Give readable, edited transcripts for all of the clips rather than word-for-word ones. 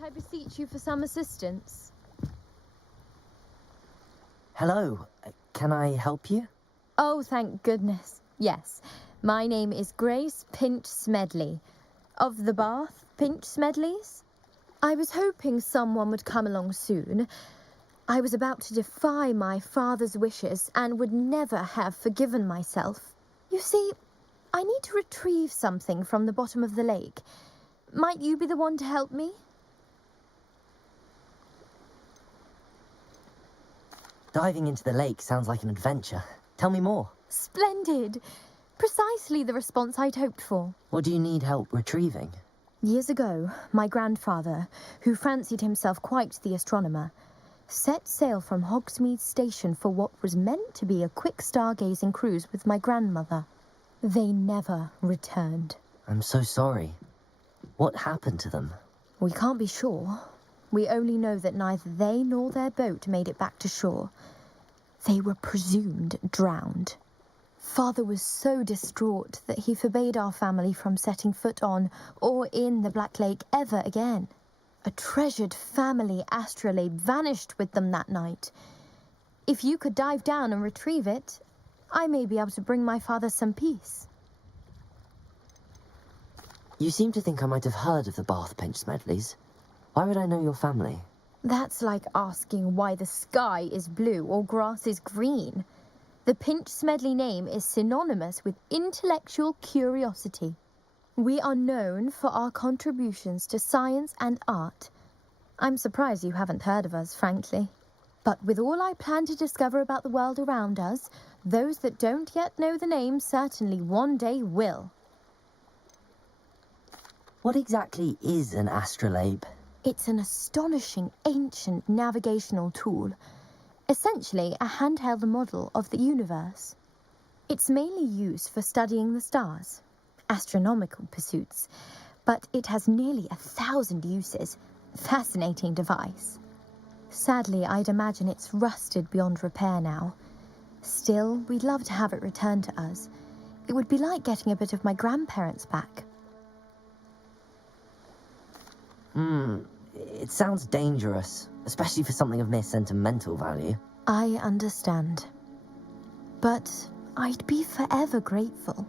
Might I beseech you for some assistance? Hello, can I help you? Oh, thank goodness. Yes, my name is Grace Pinch Smedley, of the Bath Pinch Smedleys. I was hoping someone would come along soon. I was about to defy my father's wishes and would never have forgiven myself. You see, I need to retrieve something from the bottom of the lake. Might you be the one to help me? Diving into the lake sounds like an adventure. Tell me more. Splendid! Precisely the response I'd hoped for. What do you need help retrieving? Years ago, my grandfather, who fancied himself quite the astronomer, set sail from Hogsmeade Station for what was meant to be a quick stargazing cruise with my grandmother. They never returned. I'm so sorry. What happened to them? We can't be sure. We only know that neither they nor their boat made it back to shore. They were presumed drowned. Father was so distraught that he forbade our family from setting foot on or in the Black Lake ever again. A treasured family astrolabe vanished with them that night. If you could dive down and retrieve it, I may be able to bring my father some peace. You seem to think I might have heard of the Bath Pinch Smedleys. Why would I know your family? That's like asking why the sky is blue or grass is green. The Pinch Smedley name is synonymous with intellectual curiosity. We are known for our contributions to science and art. I'm surprised you haven't heard of us, frankly. But with all I plan to discover about the world around us, those that don't yet know the name certainly one day will. What exactly is an astrolabe? It's an astonishing ancient navigational tool, essentially a handheld model of the universe. It's mainly used for studying the stars, astronomical pursuits, but it has nearly 1,000 uses. Fascinating device. Sadly, I'd imagine it's rusted beyond repair now. Still, we'd love to have it returned to us. It would be like getting a bit of my grandparents back. It sounds dangerous, especially for something of mere sentimental value. I understand. But I'd be forever grateful.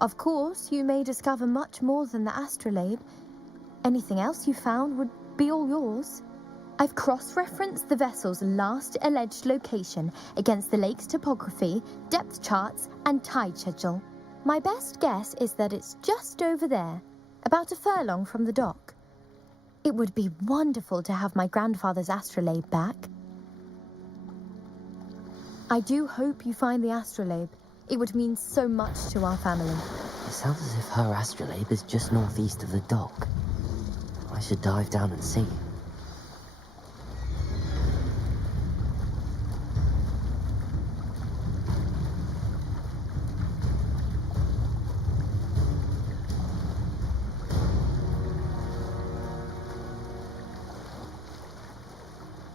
Of course, you may discover much more than the astrolabe. Anything else you found would be all yours. I've cross-referenced the vessel's last alleged location against the lake's topography, depth charts, and tide schedule. My best guess is that it's just over there, about a furlong from the dock. It would be wonderful to have my grandfather's astrolabe back. I do hope you find the astrolabe. It would mean so much to our family. It sounds as if her astrolabe is just northeast of the dock. I should dive down and see.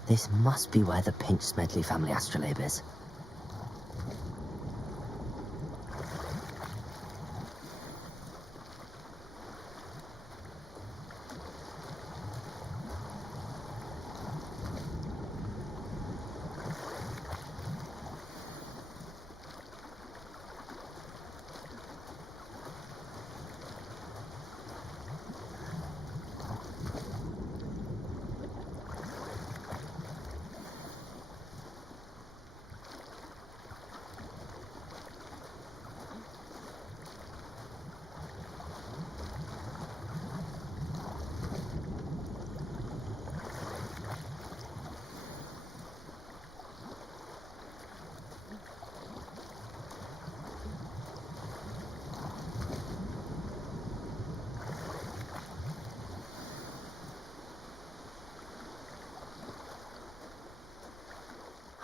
This must be where the Pinch Smedley family astrolabe is.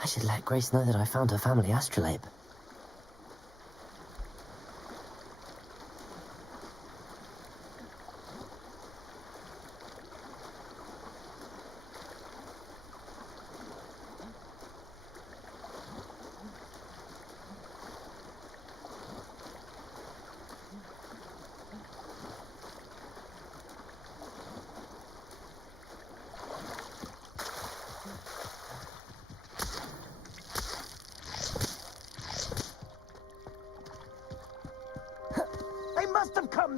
I should let Grace know that I found her family astrolabe.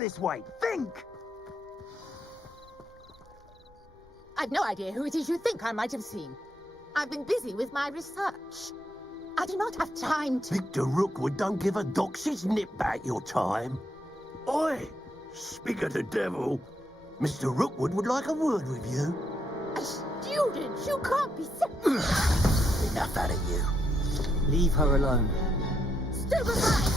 this way. Think! I've no idea who it is you think I might have seen. I've been busy with my research. I do not have time to... Victor Rookwood don't give a doxy's nip back your time. Oi! Speak of the devil. Mr. Rookwood would like a word with you. A student? You can't be so... Enough out of you. Leave her alone. Stupid right!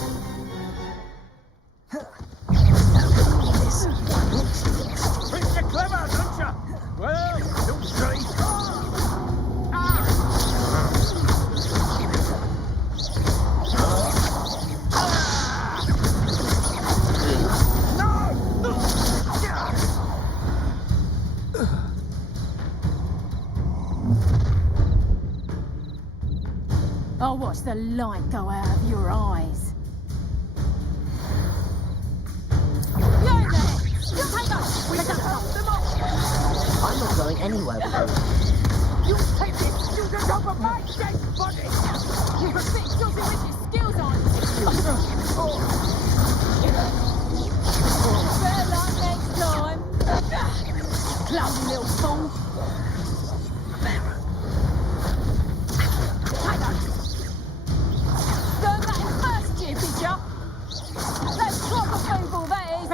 Pretty clever, don't you? Well, don't say. I'll watch the light go out of your eyes. You in there! You take us! We can help them up! I'm not going anywhere with her. You take this student over my dead body! You can fit filthy witch's skills on! Better luck next time! Clumsy little fool! Take us! Learn that in first year, did ya? That's proper people, that is!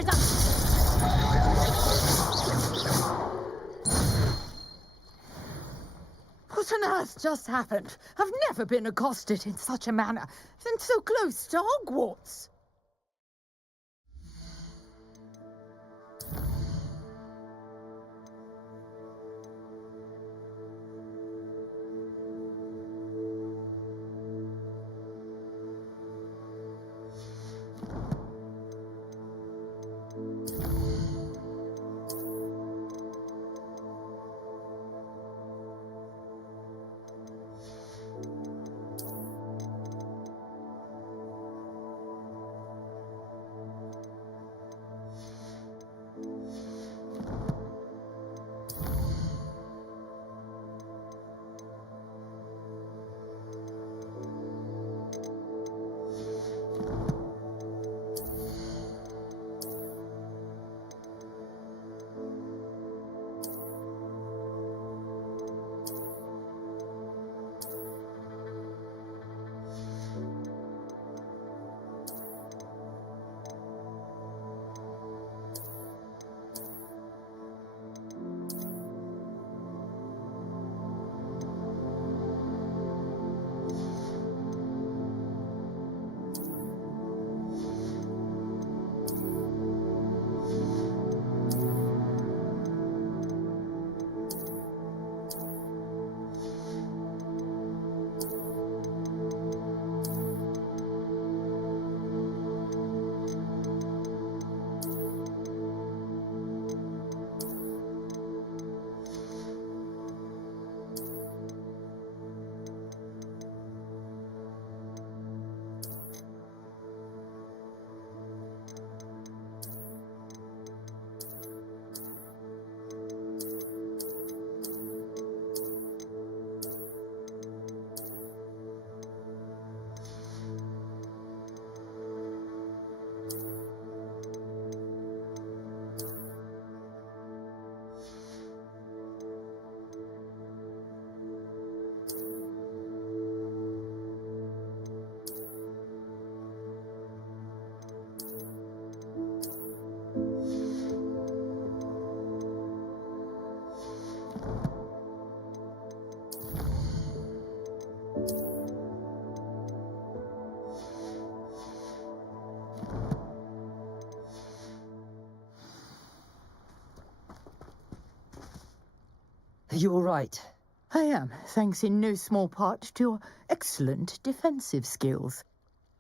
What on earth just happened? I've never been accosted in such a manner, and so close to Hogwarts. Are you all right? I am, thanks in no small part to your excellent defensive skills.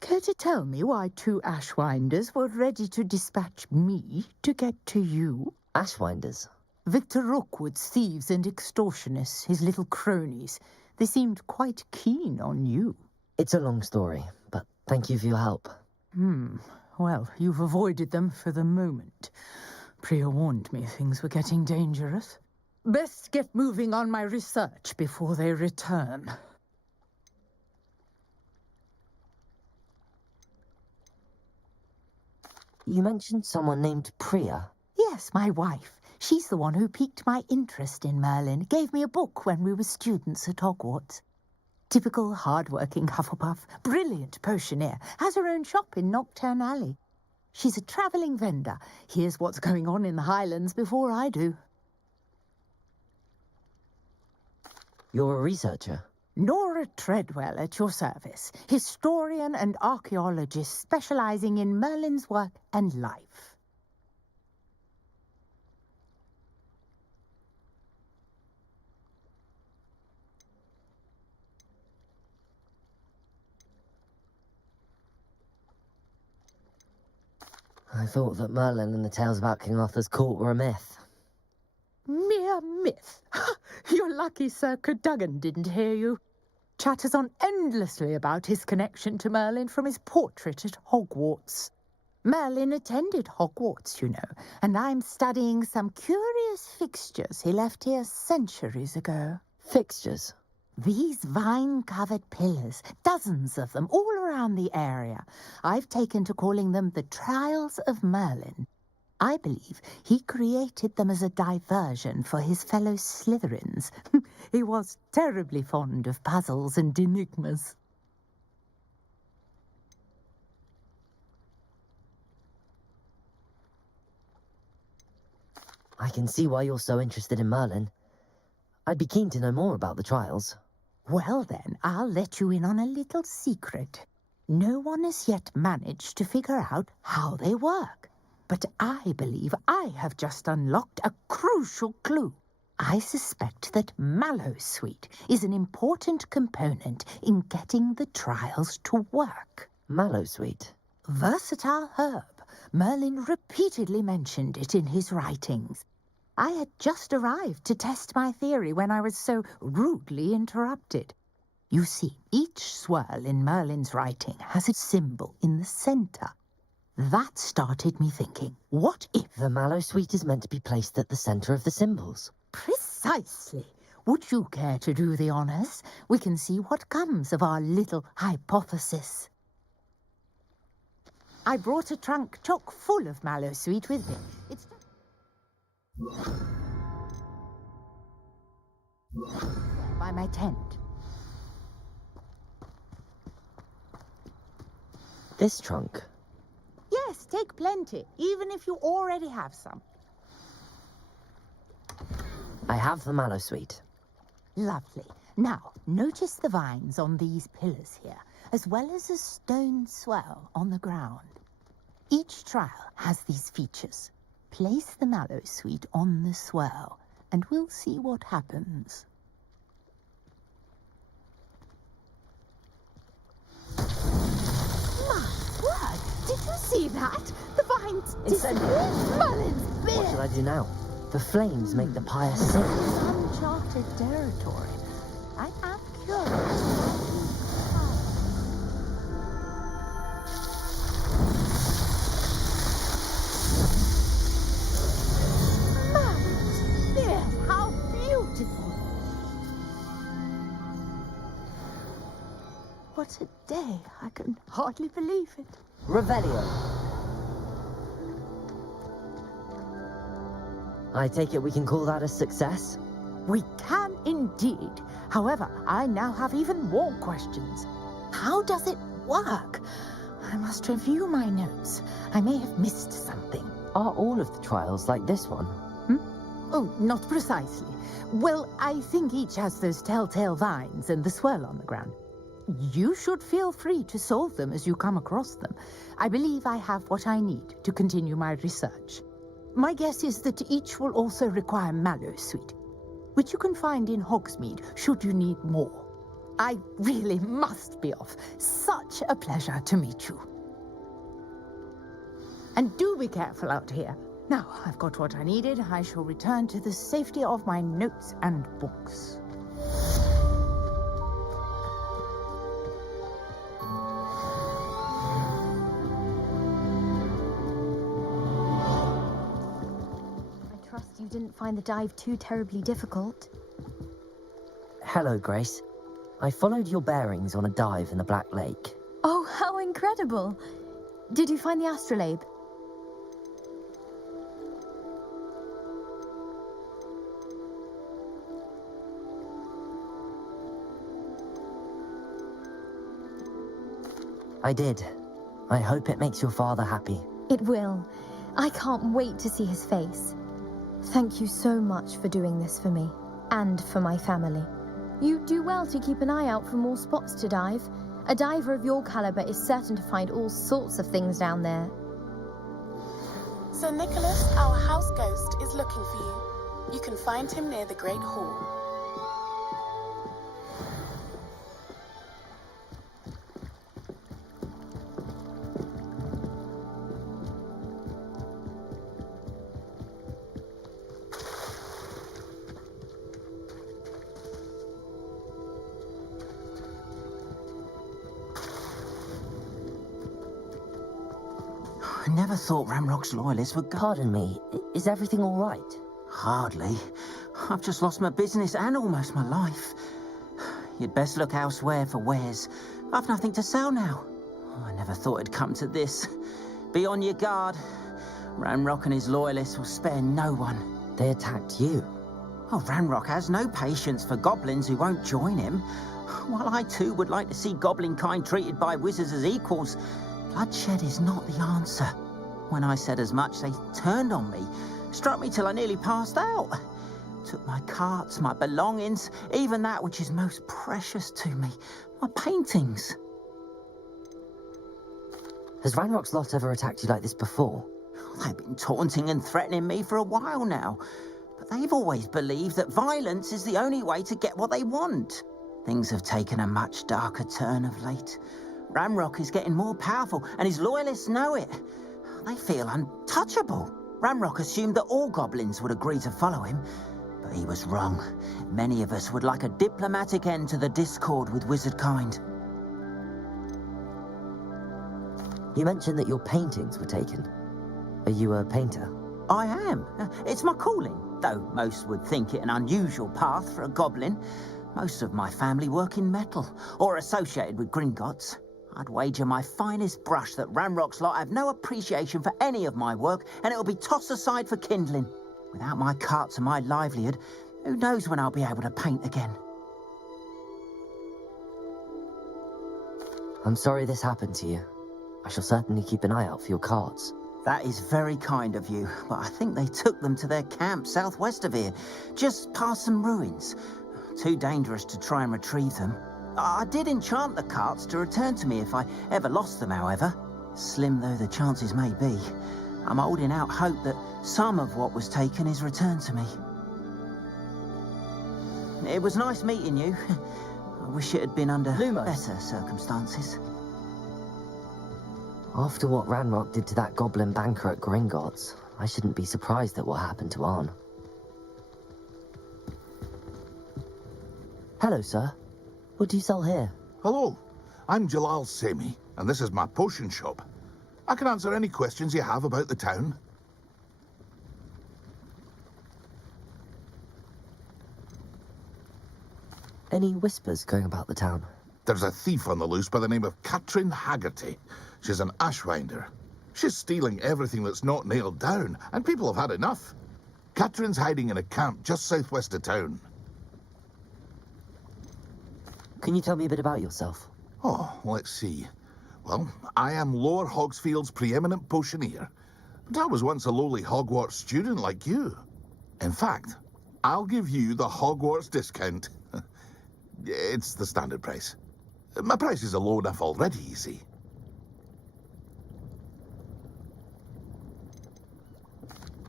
Care to tell me why two Ashwinders were ready to dispatch me to get to you? Ashwinders? Victor Rookwood's thieves and extortionists, his little cronies. They seemed quite keen on you. It's a long story, but thank you for your help. Well, you've avoided them for the moment. Priya warned me things were getting dangerous. Best get moving on my research before they return. You mentioned someone named Priya. Yes, my wife. She's the one who piqued my interest in Merlin, gave me a book when we were students at Hogwarts. Typical hard-working Hufflepuff, brilliant potioneer, has her own shop in Knockturn Alley. She's a travelling vendor, hears what's going on in the Highlands before I do. You're a researcher? Nora Treadwell at your service, historian and archaeologist specialising in Merlin's work and life. I thought that Merlin and the tales about King Arthur's court were a myth. Mere myth. You're lucky Sir Cadogan didn't hear you. Chatters on endlessly about his connection to Merlin from his portrait at Hogwarts. Merlin attended Hogwarts, you know, and I'm studying some curious fixtures he left here centuries ago. Fixtures? These vine-covered pillars, dozens of them, all around the area. I've taken to calling them the Trials of Merlin. I believe he created them as a diversion for his fellow Slytherins. He was terribly fond of puzzles and enigmas. I can see why you're so interested in Merlin. I'd be keen to know more about the trials. Well then, I'll let you in on a little secret. No one has yet managed to figure out how they work. But I believe I have just unlocked a crucial clue. I suspect that Mallowsweet is an important component in getting the trials to work. Mallowsweet? Versatile herb. Merlin repeatedly mentioned it in his writings. I had just arrived to test my theory when I was so rudely interrupted. You see, each swirl in Merlin's writing has a symbol in the centre. That started me thinking, what if... The Mallowsweet is meant to be placed at the centre of the symbols. Precisely. Would you care to do the honours? We can see what comes of our little hypothesis. I brought a trunk chock full of Mallowsweet with me. It's by my tent. This trunk? Yes, take plenty, even if you already have some. I have the Mallowsweet. Lovely. Now, notice the vines on these pillars here, as well as a stone swell on the ground. Each trial has these features. Place the Mallowsweet on the swell, and we'll see what happens. My word! Did you see that? The vines disappeared! Merlin's beard! What should I do now? The flames make the pyre sing. Uncharted territory. I am curious. Merlin's beard! How beautiful! What a day! I can hardly believe it. Revelio. I take it we can call that a success? We can indeed. However, I now have even more questions. How does it work? I must review my notes. I may have missed something. Are all of the trials like this one? Oh, not precisely. Well, I think each has those telltale vines and the swirl on the ground. You should feel free to solve them as you come across them. I believe I have what I need to continue my research. My guess is that each will also require Mallowsweet, which you can find in Hogsmeade should you need more. I really must be off. Such a pleasure to meet you. And do be careful out here. Now, I've got what I needed. I shall return to the safety of my notes and books. I trust you didn't find the dive too terribly difficult. Hello, Grace. I followed your bearings on a dive in the Black Lake. Oh, how incredible! Did you find the astrolabe? I did. I hope it makes your father happy. It will. I can't wait to see his face. Thank you so much for doing this for me, and for my family. You do well to keep an eye out for more spots to dive. A diver of your caliber is certain to find all sorts of things down there. Sir Nicholas, our house ghost, is looking for you. You can find him near the Great Hall. I never thought Ramrock's loyalists would go. Pardon me, is everything all right? Hardly. I've just lost my business and almost my life. You'd best look elsewhere for wares. I've nothing to sell now. I never thought it'd come to this. Be on your guard. Ramrock and his loyalists will spare no one. They attacked you. Oh, Ramrock has no patience for goblins who won't join him. While I too would like to see goblin kind treated by wizards as equals, bloodshed is not the answer. When I said as much, they turned on me, struck me till I nearly passed out. Took my carts, my belongings, even that which is most precious to me, my paintings. Has Ranrock's lot ever attacked you like this before? They've been taunting and threatening me for a while now, but they've always believed that violence is the only way to get what they want. Things have taken a much darker turn of late. Ramrock is getting more powerful, and his loyalists know it. They feel untouchable. Ramrock assumed that all goblins would agree to follow him, but he was wrong. Many of us would like a diplomatic end to the discord with wizard kind. You mentioned that your paintings were taken. Are you a painter? I am. It's my calling, though most would think it an unusual path for a goblin. Most of my family work in metal, or associated with Gringotts. I'd wager my finest brush that Ramrock's lot have no appreciation for any of my work, and it'll be tossed aside for kindling. Without my carts and my livelihood, who knows when I'll be able to paint again? I'm sorry this happened to you. I shall certainly keep an eye out for your carts. That is very kind of you, but I think they took them to their camp southwest of here, just past some ruins. Too dangerous to try and retrieve them. I did enchant the carts to return to me if I ever lost them, however. Slim though the chances may be, I'm holding out hope that some of what was taken is returned to me. It was nice meeting you. I wish it had been under better circumstances. After what Ranrock did to that goblin banker at Gringotts, I shouldn't be surprised at what happened to Arn. Hello, sir. What do you sell here? Hello, I'm Jalal Semi, and this is my potion shop. I can answer any questions you have about the town. Any whispers going about the town? There's a thief on the loose by the name of Katrin Haggerty. She's an ashwinder. She's stealing everything that's not nailed down, and people have had enough. Katrin's hiding in a camp just southwest of town. Can you tell me a bit about yourself? Oh, let's see. Well, I am Lower Hogsfield's preeminent potioneer, but I was once a lowly Hogwarts student like you. In fact, I'll give you the Hogwarts discount. It's the standard price. My prices are low enough already, you see.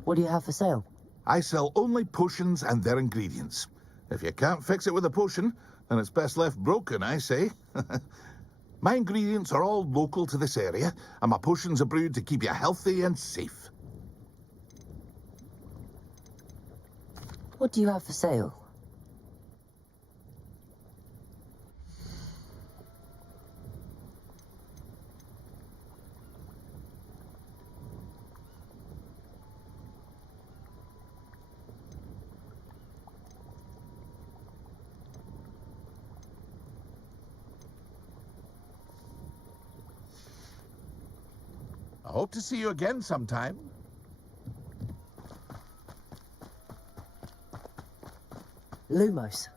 What do you have for sale? I sell only potions and their ingredients. If you can't fix it with a potion, then it's best left broken, I say. My ingredients are all local to this area, and my potions are brewed to keep you healthy and safe. What do you have for sale? I hope to see you again sometime. Lumos.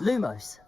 Lumos.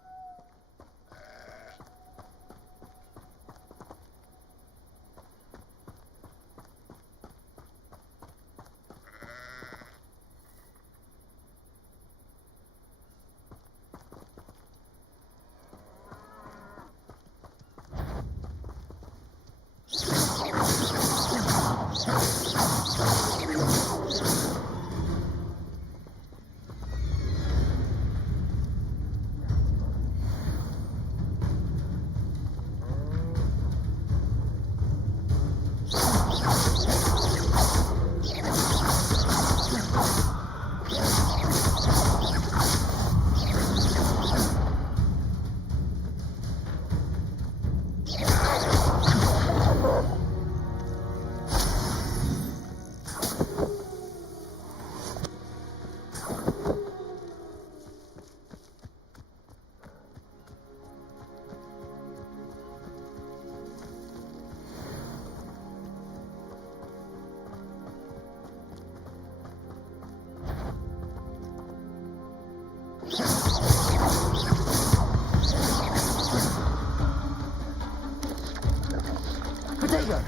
Potato!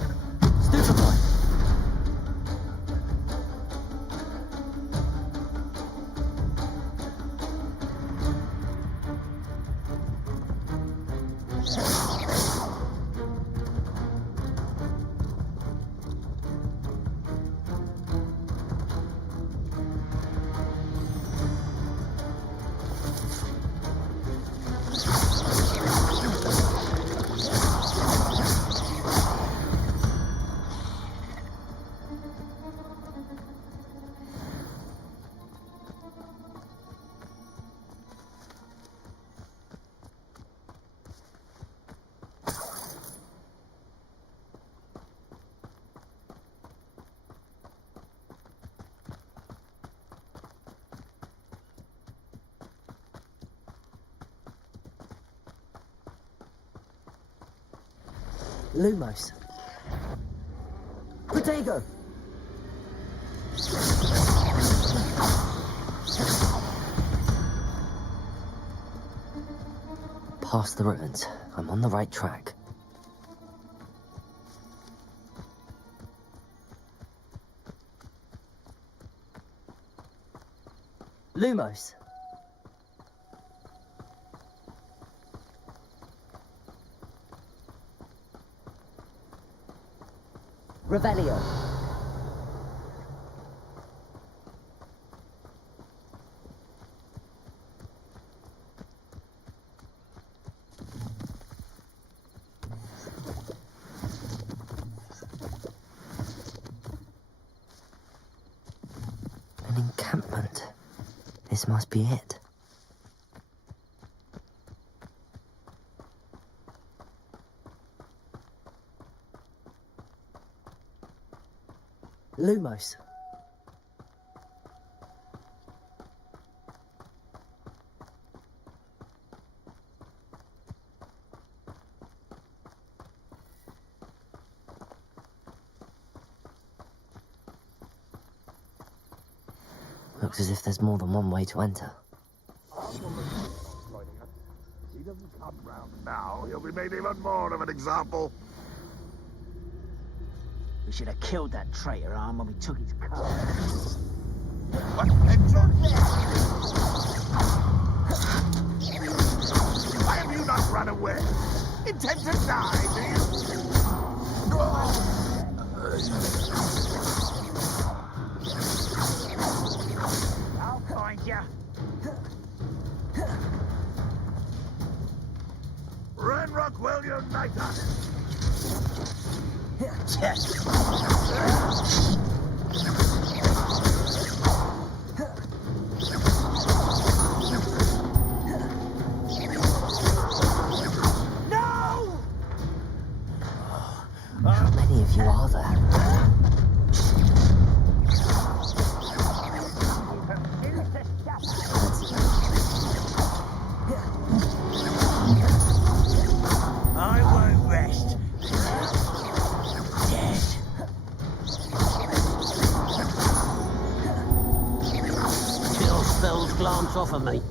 Stupefy! Lumos. Potato! Past the ruins. I'm on the right track. Lumos. Revelio. An encampment. This must be it. Lumos. Looks as if there's more than one way to enter. He doesn't come round now, he'll be made even more of an example. We should have killed that traitor arm when we took his car. What? Enter? Why have you not run away? Intend to die, do you? I'll find you. Ranrock will unite us. Yes. No! How many of you are there? I won't rest. Dead. off of me.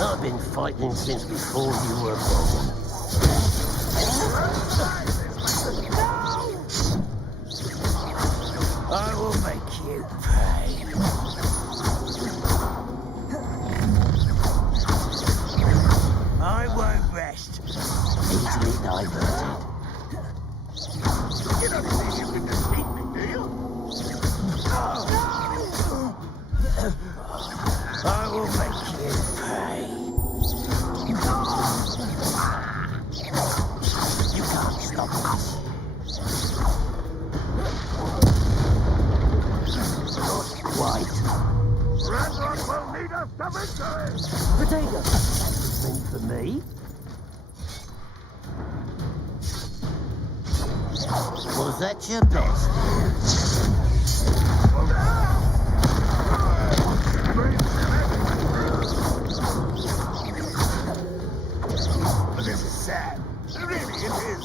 I've been fighting since before you were born. I will make you pay. I won't rest. Easily diverted. You don't think you can defeat me, do you? I will make you pay. You can't stop us. Not quite. Ranrock will lead us to victory! Potato! Meant for me? Was that your best? This is sad. Really, it is.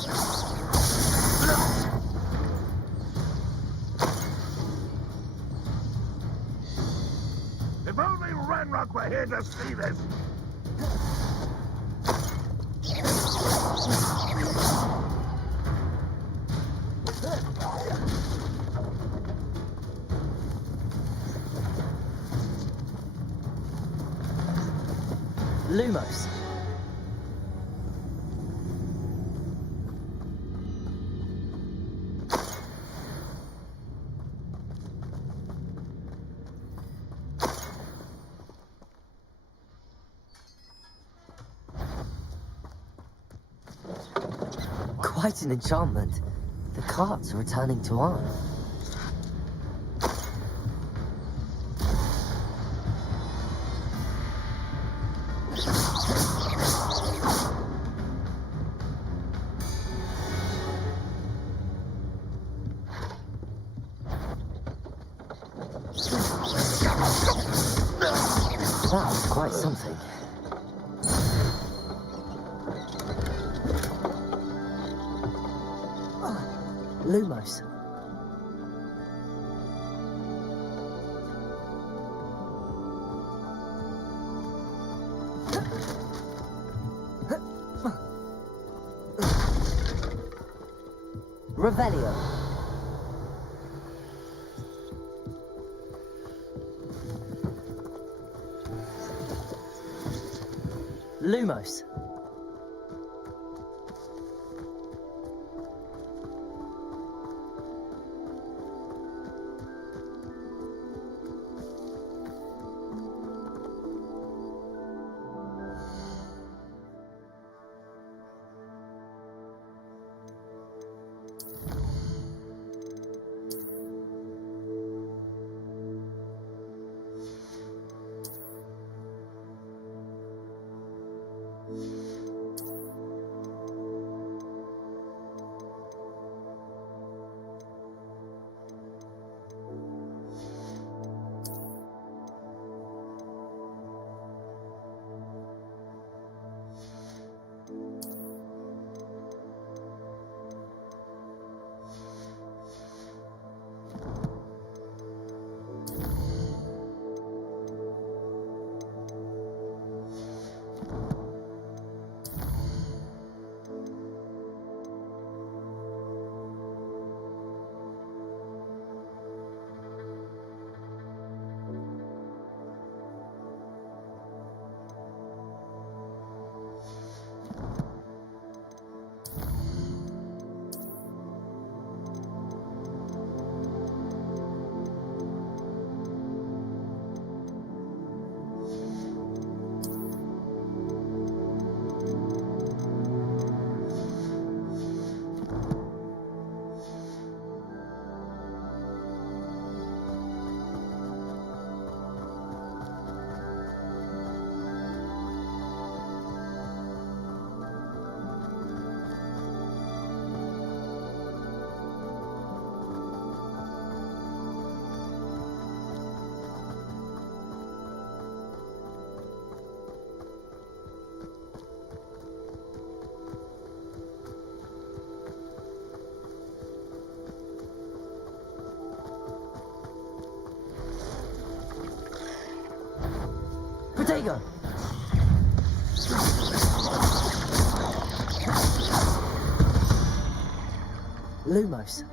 If only Ranrock were here to see this. Lumos. Quite an enchantment. The carts are returning to Arn. That was quite something. Lumos. Revelio. Lumos. Protego! Lumos.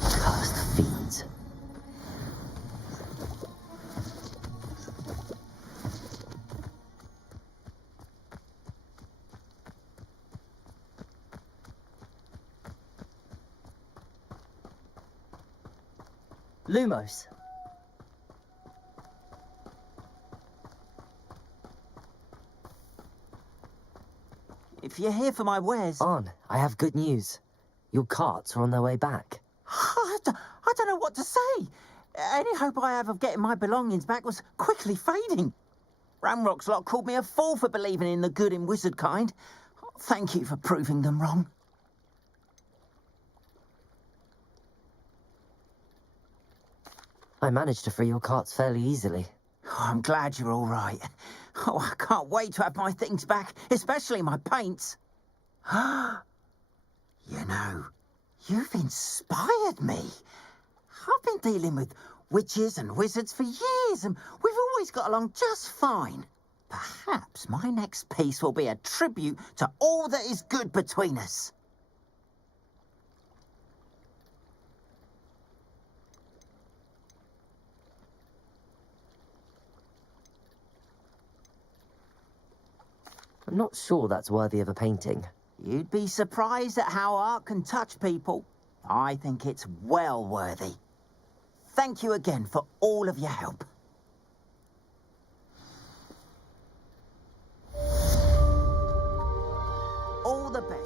Cursed fiends. Lumos. If you're here for my wares... On, I have good news. Your carts are on their way back. I don't know what to say. Any hope I have of getting my belongings back was quickly fading. Ramrock's lot called me a fool for believing in the good in wizard kind. Thank you for proving them wrong. I managed to free your carts fairly easily. Oh, I'm glad you're all right. Oh, I can't wait to have my things back, especially my paints. You know, you've inspired me. I've been dealing with witches and wizards for years, and we've always got along just fine. Perhaps my next piece will be a tribute to all that is good between us. I'm not sure that's worthy of a painting. You'd be surprised at how art can touch people. I think it's well worthy. Thank you again for all of your help. All the best.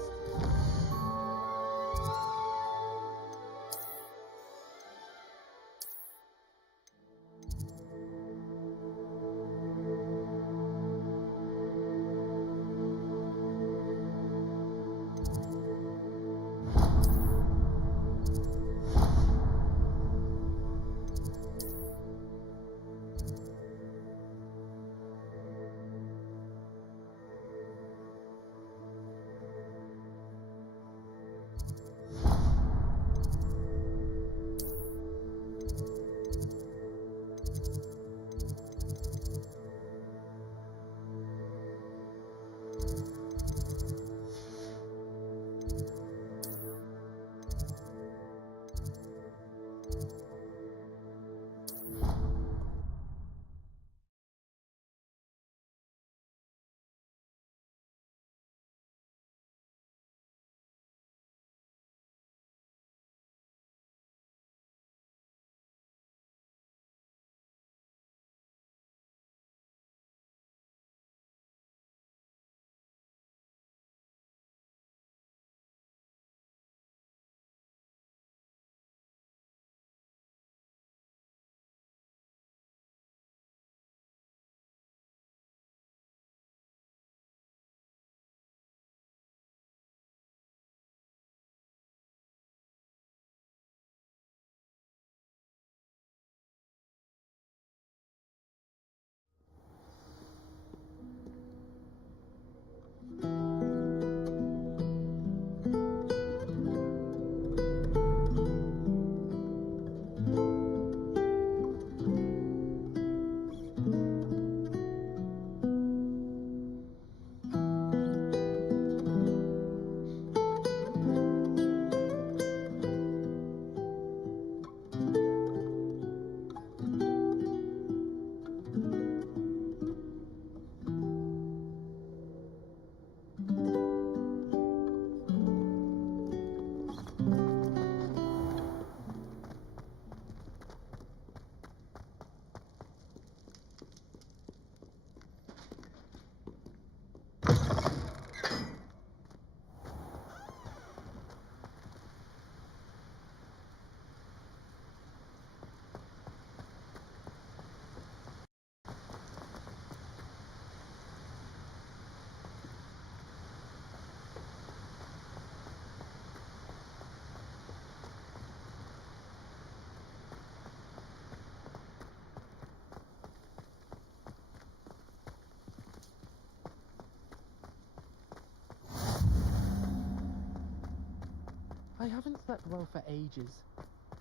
I haven't slept well for ages.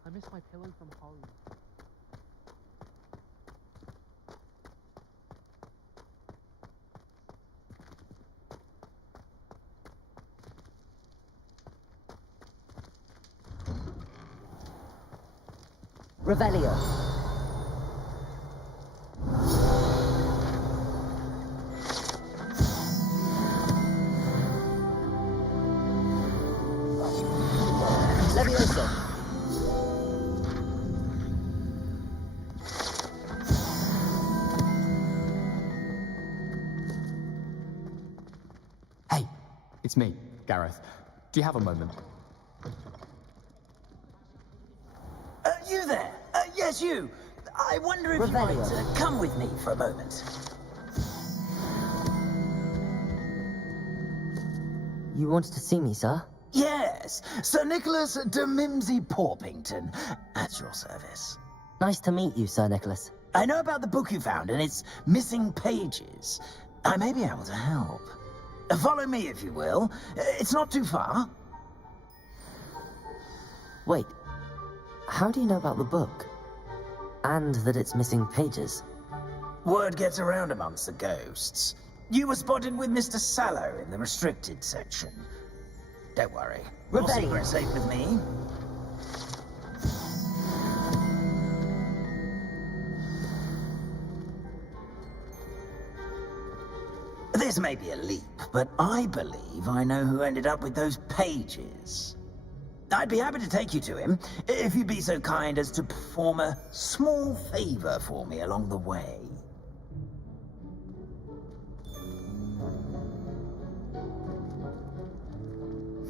I miss my pillow from home. Revelio. Levioso. Hey, it's me, Gareth. Do you have a moment? You there? Yes, you. I wonder if Revelio. you might come with me for a moment. You wanted to see me, sir? Yes, Sir Nicholas de Mimsy Porpington, at your service. Nice to meet you, Sir Nicholas. I know about the book you found and its missing pages. I may be able to help. Follow me, if you will. It's not too far. Wait, how do you know about the book? And that it's missing pages? Word gets around amongst the ghosts. You were spotted with Mr. Sallow in the restricted section. Don't worry. Your Revelio. secret's safe with me. This may be a leap, but I believe I know who ended up with those pages. I'd be happy to take you to him, if you'd be so kind as to perform a small favor for me along the way.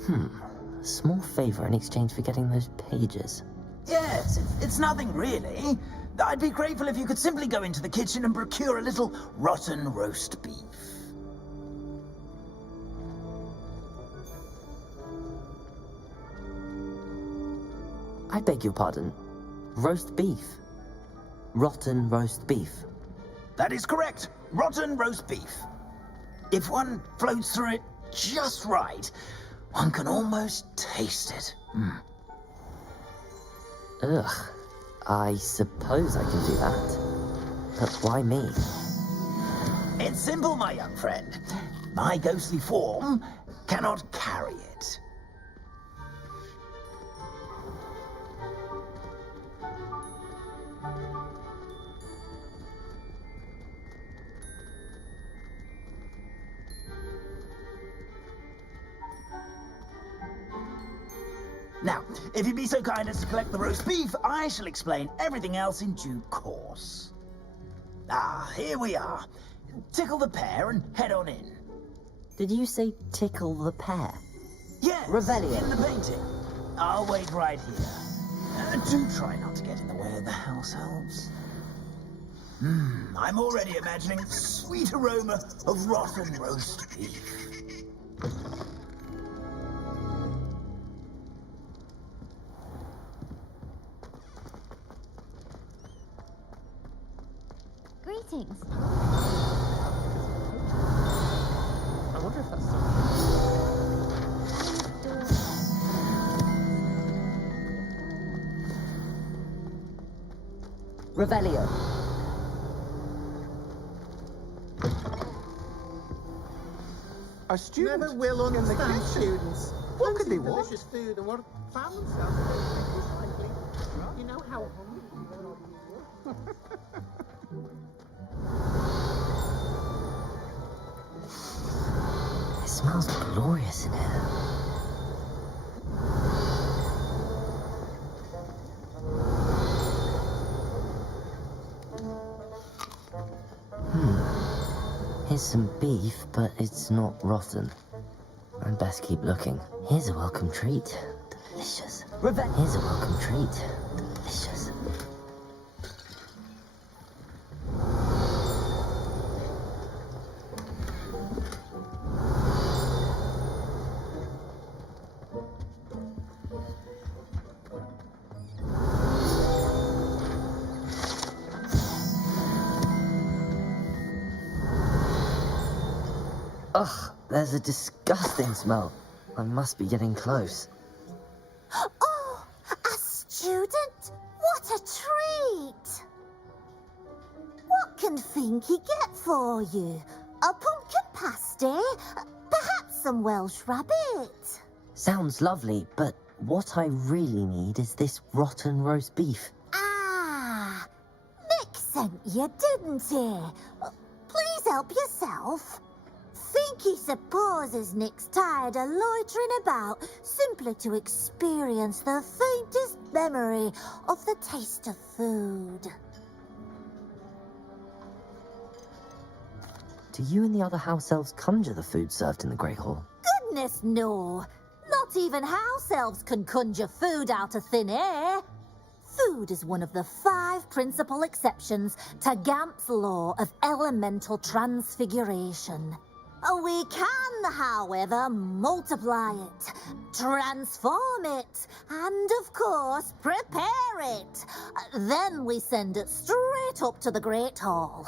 A small favor in exchange for getting those pages. Yes, it's nothing really. I'd be grateful if you could simply go into the kitchen and procure a little rotten roast beef. I beg your pardon. Roast beef. Rotten roast beef. That is correct. Rotten roast beef. If one floats through it just right, one can almost taste it. Ugh. I suppose I can do that. But why me? It's simple, my young friend. My ghostly form cannot carry it. Now, if you'd be so kind as to collect the roast beef, I shall explain everything else in due course. Ah, here we are. Tickle the pear and head on in. Did you say tickle the pear? Yes, Revelio. in the painting. I'll wait right here. Do try not to get in the way of the house elves. I'm already imagining the sweet aroma of rotten roast beef. Greetings. I wonder if that's still... Revelio. Our students Never will understand students. What could they Fancy want? delicious food and what found themselves recycling. You know how hungry you It smells glorious in here. Here's some beef, but it's not rotten. I'd best keep looking. Here's a welcome treat. Delicious. Here's a welcome treat. Delicious. Ugh, there's a disgusting smell. I must be getting close. Oh, a student? What a treat! What can Finky get for you? A pumpkin pasty? Perhaps some Welsh rabbit? Sounds lovely, but what I really need is this rotten roast beef. Ah, Nick sent you, didn't he? Please help yourself. Finky supposes Nick's tired of loitering about simply to experience the faintest memory of the taste of food. Do you and the other house elves conjure the food served in the Great Hall? Goodness, no. Not even house elves can conjure food out of thin air. Food is one of the 5 principal exceptions to Gamp's law of elemental transfiguration. We can, however, multiply it, transform it, and, of course, prepare it. Then we send it straight up to the Great Hall.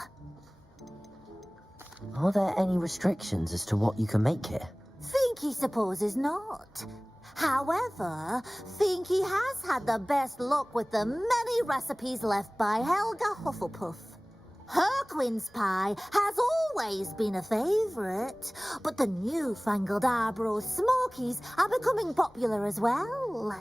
Are there any restrictions as to what you can make here? Finky supposes not. However, Finky has had the best luck with the many recipes left by Helga Hufflepuff. Her quince pie has always been a favourite, but the newfangled Arbroath Smokies are becoming popular as well.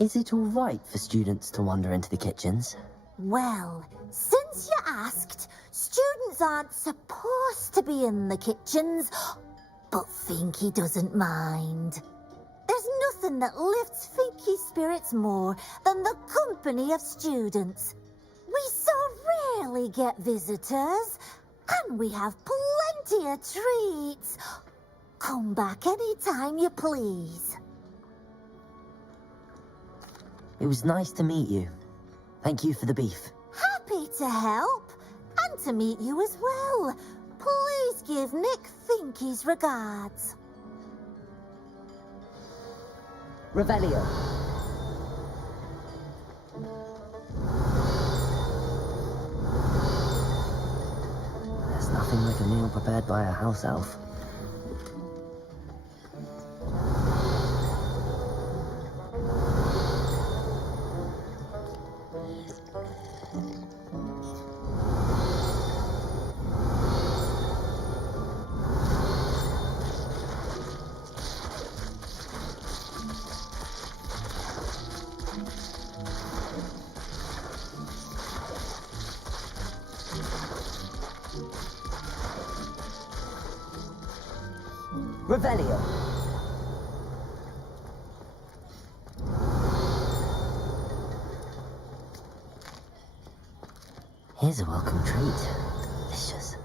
Is it all right for students to wander into the kitchens? Well, since you asked, students aren't supposed to be in the kitchens, but Finky doesn't mind. There's nothing that lifts Finky's spirits more than the company of students. We so rarely get visitors, and we have plenty of treats. Come back any time you please. It was nice to meet you. Thank you for the beef. Happy to help, and to meet you as well. Please give Nick Finky's regards. Revelio. There's nothing like a meal prepared by a house elf. Revelio. Here's a welcome treat. Delicious.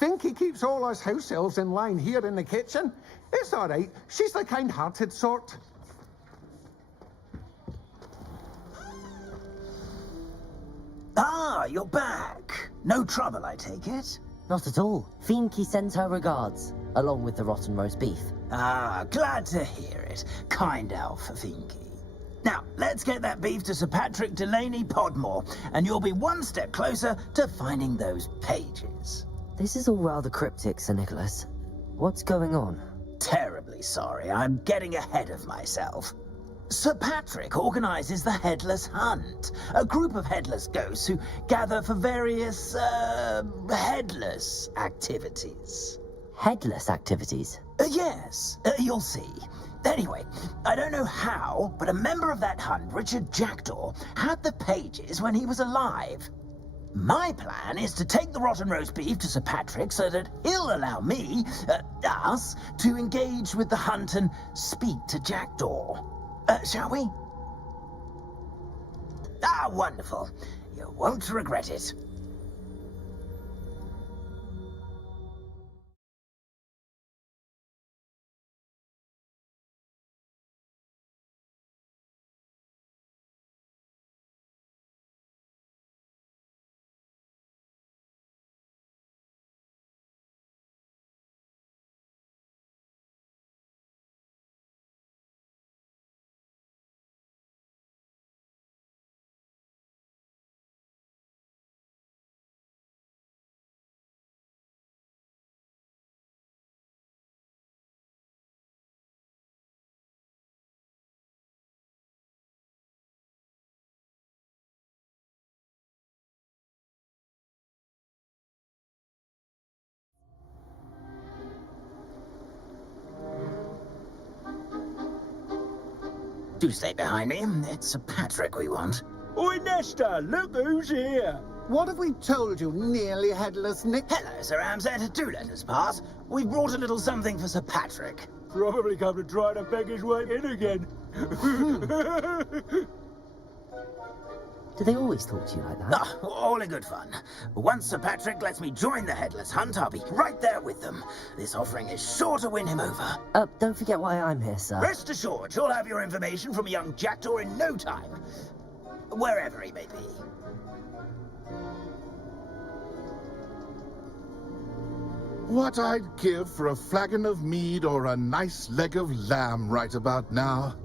Finky keeps all us house elves in line here in the kitchen. It's all right. She's the kind-hearted sort. Ah, you're back. No trouble, I take it? Not at all. Fienke sends her regards, along with the rotten roast beef. Ah, glad to hear it. Kind elf, Fienke. Now, let's get that beef to Sir Patrick Delaney Podmore, and you'll be one step closer to finding those pages. This is all rather cryptic, Sir Nicholas. What's going on? Terribly sorry, I'm getting ahead of myself. Sir Patrick organizes the Headless Hunt, a group of headless ghosts who gather for various, headless activities. Headless activities? Yes, you'll see. Anyway, I don't know how, but a member of that hunt, Richard Jackdaw, had the pages when he was alive. My plan is to take the rotten roast beef to Sir Patrick so that he'll allow me, us, to engage with the hunt and speak to Jackdaw. Shall we? Ah, wonderful. You won't regret it. Do stay behind me. It's Sir Patrick we want. Oi, Nesta, look who's here. What have we told you, nearly headless Nick? Hello, Sir Ramsed. Do let us pass. We've brought a little something for Sir Patrick. Probably come to try to beg his way in again. Do they always talk to you like that? Ah, all in good fun. Once Sir Patrick lets me join the Headless Hunt, I'll be right there with them. This offering is sure to win him over. Don't forget why I'm here, sir. Rest assured, you'll have your information from a young Jackdaw in no time. Wherever he may be. What I'd give for a flagon of mead or a nice leg of lamb right about now.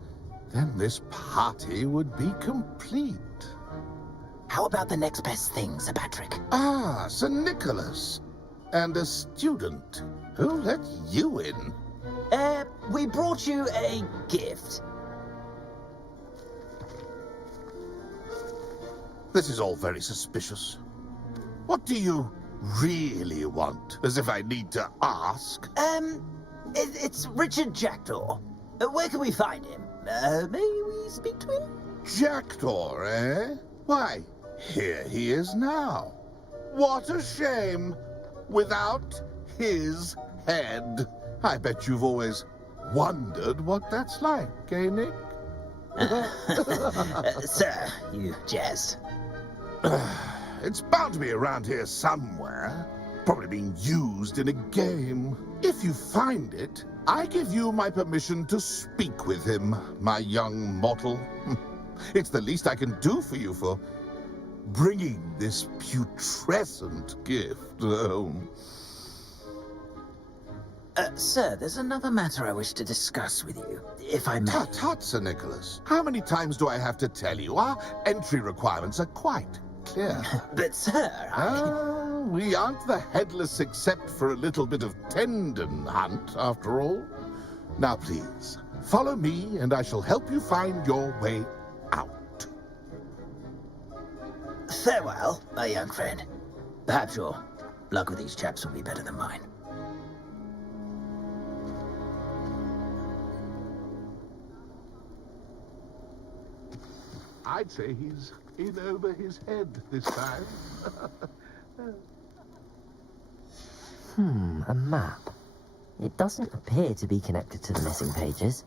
Then this party would be complete. How about the next best thing, Sir Patrick? Ah, Sir Nicholas. And a student. Who let you in? We brought you a gift. This is all very suspicious. What do you really want? As if I need to ask. It's Richard Jackdaw. Where can we find him? May we speak to him? Jackdaw, eh? Why, here he is now. What a shame. Without his head. I bet you've always wondered what that's like, eh, Nick? Sir, you jest. It's bound to be around here somewhere. Probably being used in a game. If you find it, I give you my permission to speak with him, my young mortal. It's the least I can do for you for bringing this putrescent gift home. Sir, there's another matter I wish to discuss with you, if I may. Tut, Sir Nicholas. How many times do I have to tell you? Our entry requirements are quite clear. But, sir, we aren't the headless except for a little bit of tendon hunt, after all. Now, please, follow me, and I shall help you find your way out. Farewell, my young friend. Perhaps your luck with these chaps will be better than mine. I'd say he's in over his head this time. A map. It doesn't appear to be connected to the missing pages.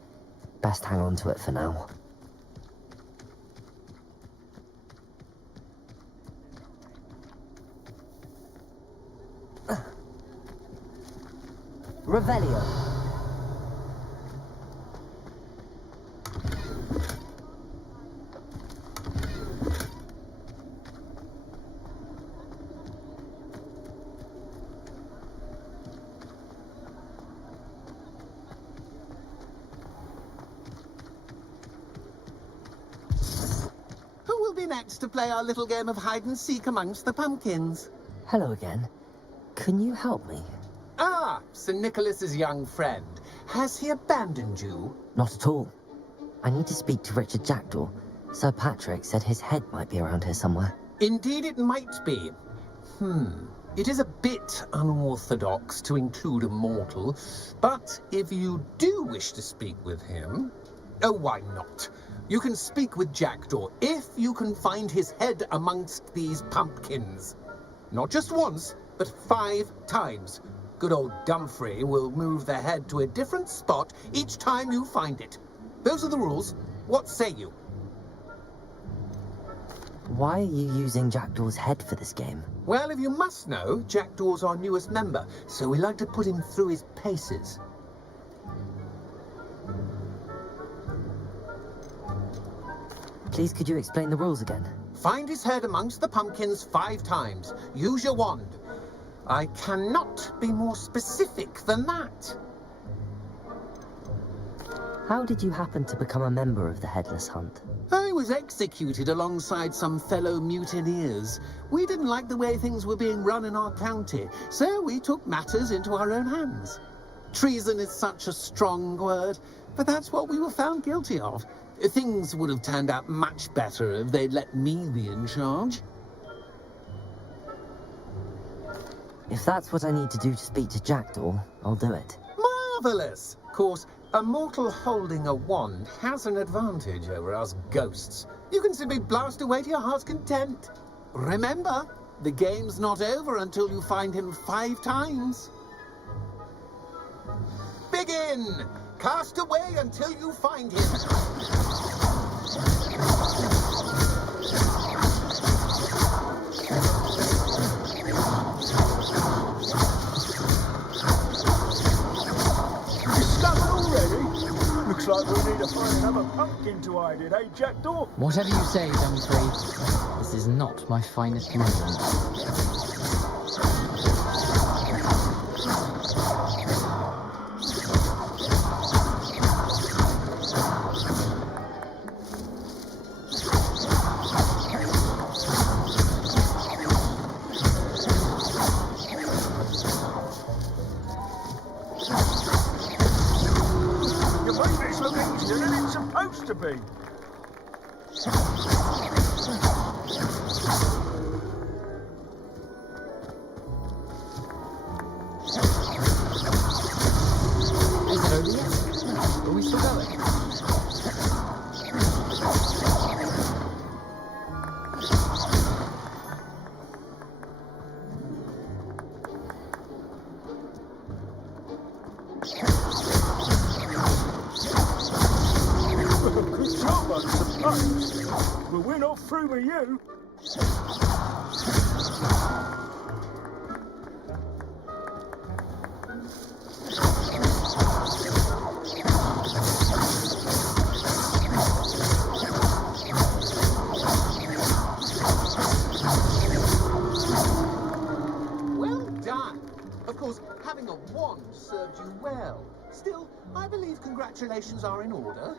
Best hang on to it for now. Revelio. next to play our little game of hide-and-seek amongst the pumpkins. Hello again. Can you help me? Ah, Sir Nicholas's young friend. Has he abandoned you? Not at all. I need to speak to Richard Jackdaw. Sir Patrick said his head might be around here somewhere. Indeed it might be. It is a bit unorthodox to include a mortal, but if you do wish to speak with him... Oh, why not? You can speak with Jackdaw if you can find his head amongst these pumpkins. Not just once, but 5 times. Good old Dumfrey will move the head to a different spot each time you find it. Those are the rules. What say you? Why are you using Jackdaw's head for this game? Well, if you must know, Jackdaw's our newest member, so we like to put him through his paces. Please, could you explain the rules again? Find his head amongst the pumpkins 5 times. Use your wand. I cannot be more specific than that. How did you happen to become a member of the Headless Hunt? I was executed alongside some fellow mutineers. We didn't like the way things were being run in our county, so we took matters into our own hands. Treason is such a strong word, but that's what we were found guilty of. Things would have turned out much better if they'd let me be in charge. If that's what I need to do to speak to Jackdaw, I'll do it. Marvellous! Of course, a mortal holding a wand has an advantage over us ghosts. You can simply blast away to your heart's content. Remember, the game's not over until you find him 5 times. Begin! Cast away until you find him. Discovered already? Looks like we need to find another pumpkin to hide it, eh, Jackdaw? Whatever you say, Dumfrey. This is not my finest moment. To be. Is it over yet? Are we still going? Well, we're not through with you. Well done. Of course, having a wand served you well. Still, I believe congratulations are in order.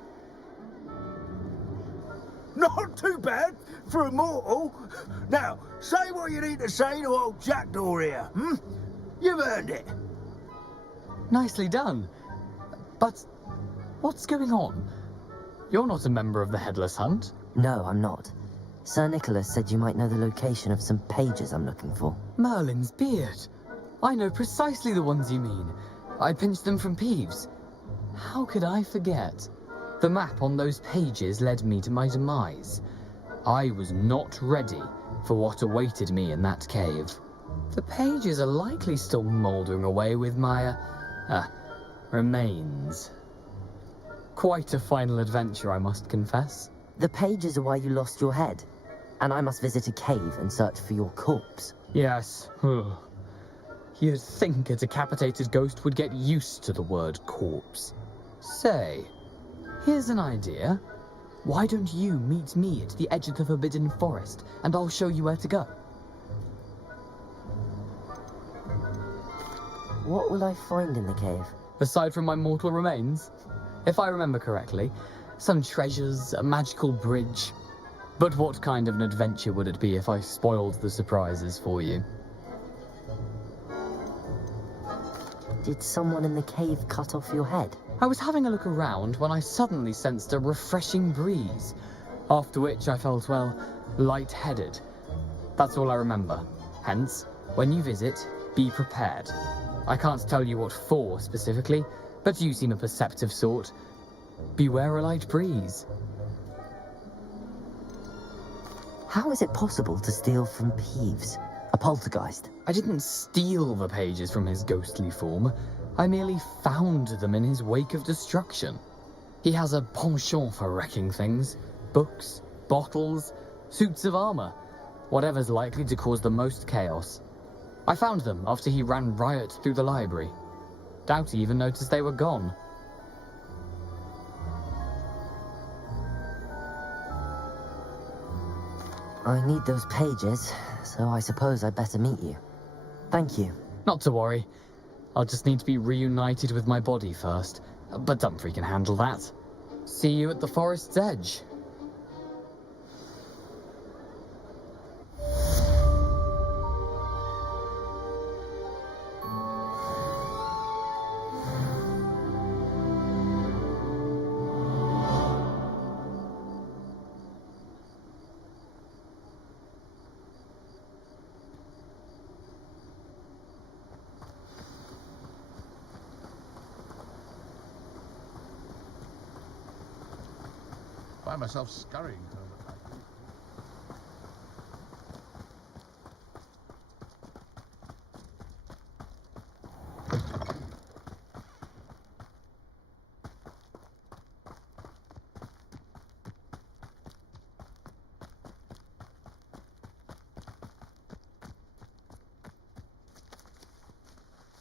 Not too bad for a mortal. Now, say what you need to say to old Jackdaw here, You've earned it. Nicely done. But what's going on? You're not a member of the Headless Hunt. No, I'm not. Sir Nicholas said you might know the location of some pages I'm looking for. Merlin's beard. I know precisely the ones you mean. I pinched them from Peeves. How could I forget? The map on those pages led me to my demise. I was not ready for what awaited me in that cave. The pages are likely still mouldering away with my, remains. Quite a final adventure, I must confess. The pages are why you lost your head, and I must visit a cave and search for your corpse. Yes. You'd think a decapitated ghost would get used to the word corpse. Say, here's an idea. Why don't you meet me at the edge of the Forbidden Forest, and I'll show you where to go? What will I find in the cave? Aside from my mortal remains, if I remember correctly, some treasures, a magical bridge. But what kind of an adventure would it be if I spoiled the surprises for you? Did someone in the cave cut off your head? I was having a look around when I suddenly sensed a refreshing breeze, after which I felt, well, lightheaded. That's all I remember. Hence, when you visit, be prepared. I can't tell you what for specifically, but you seem a perceptive sort. Beware a light breeze. How is it possible to steal from Peeves, a poltergeist? I didn't steal the pages from his ghostly form. I merely found them in his wake of destruction. He has a penchant for wrecking things. Books, bottles, suits of armor. Whatever's likely to cause the most chaos. I found them after he ran riot through the library. Doubt he even noticed they were gone. I need those pages, so I suppose I'd better meet you. Thank you. Not to worry. I'll just need to be reunited with my body first. But Dumfries can handle that. See you at the forest's edge. Find myself scurrying home at night.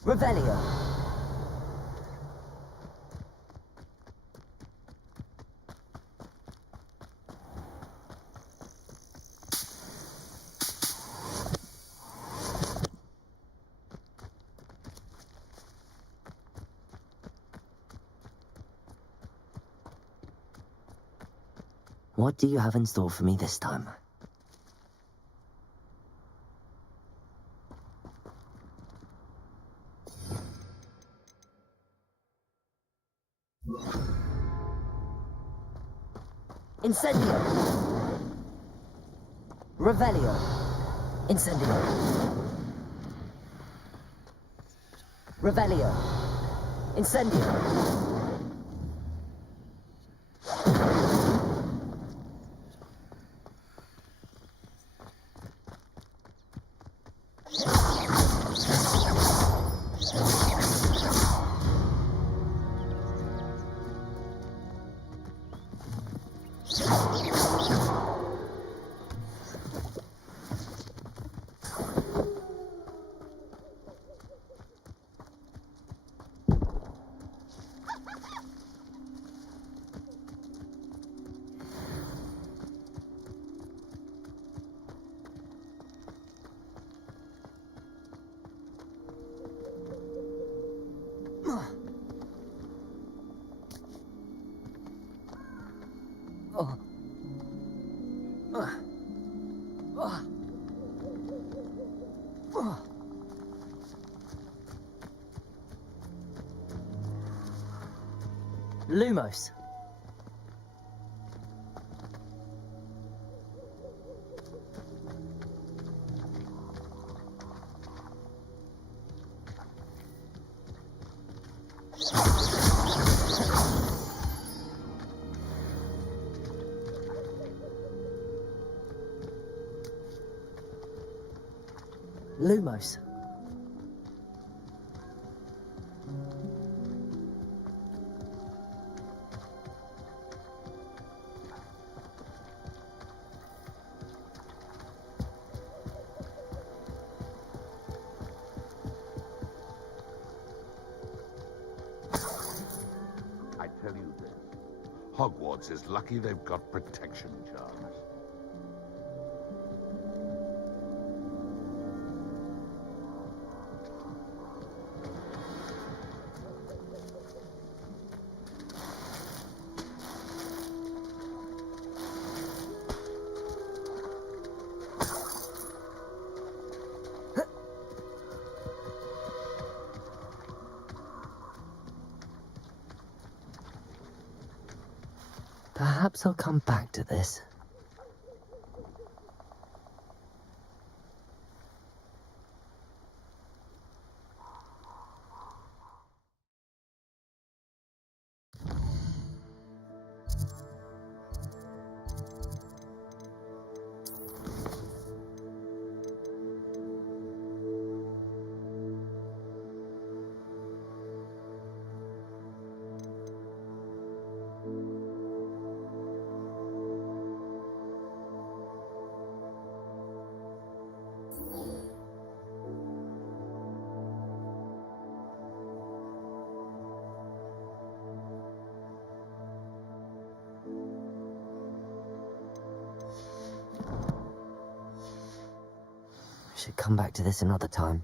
Revelio. What do you have in store for me this time? Incendio! Revelio! Incendio! Revelio! Incendio! Lumos. Lumos. I tell you this, Hogwarts is lucky they've got protection charms. Perhaps I'll come back to this. Should come back to this another time.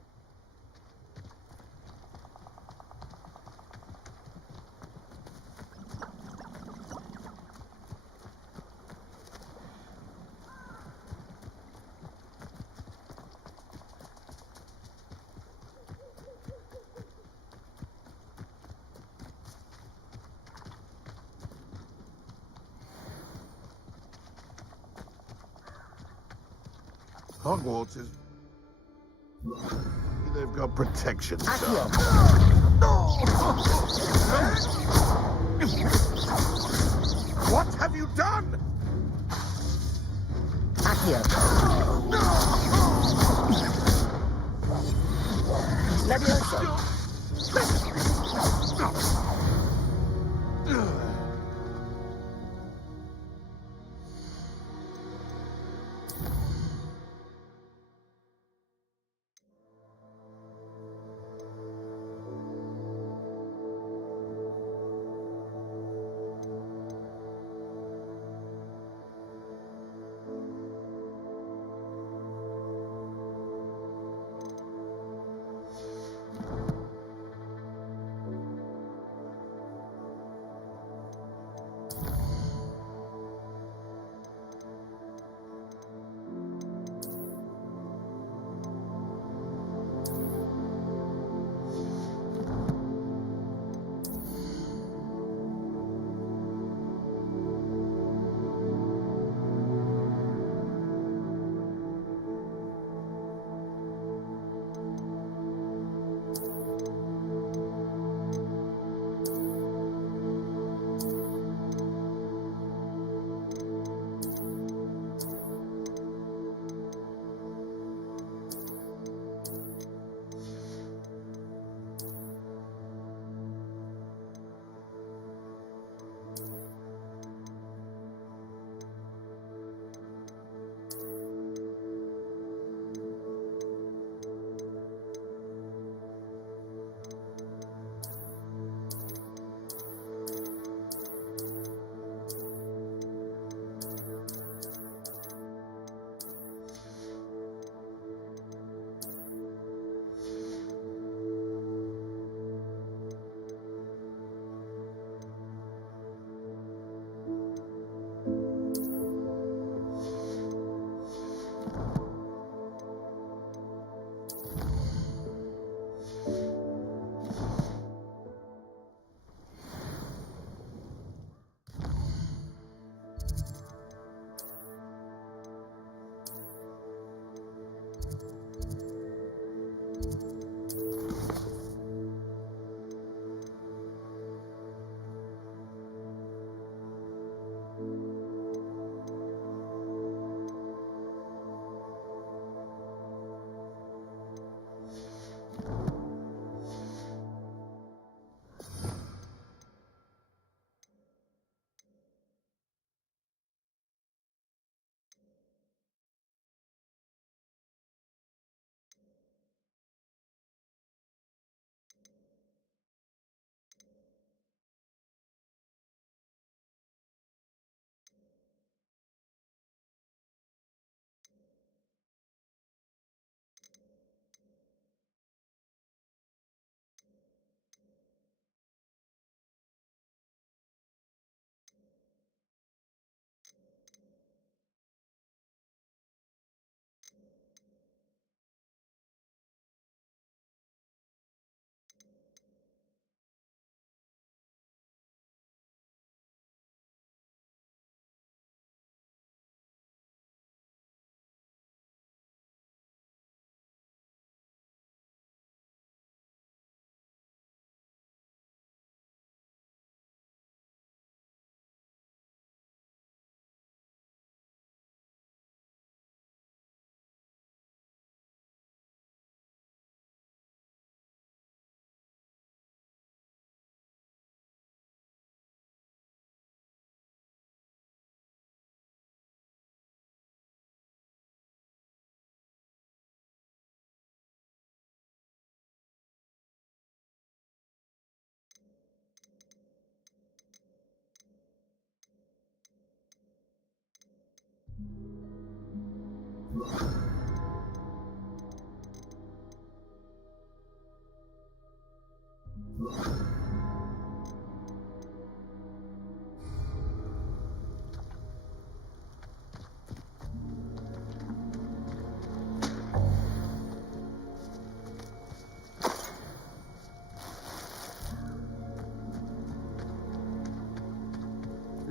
Hogwarts is... They've got protection stuff. What have you done? Accio! Levioso!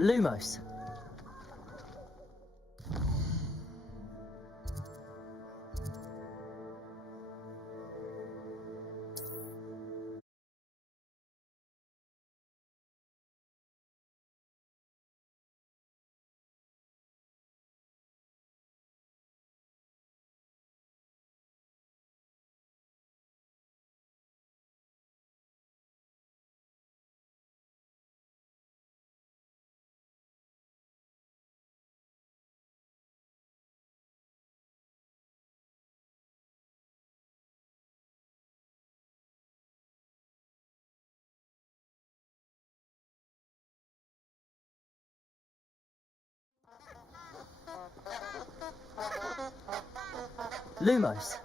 Lumos. Lumos.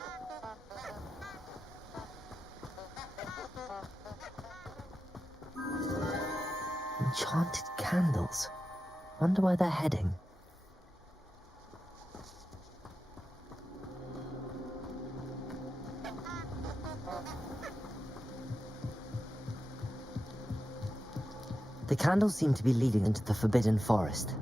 Enchanted candles. Wonder where they're heading. The candles seem to be leading into the Forbidden Forest.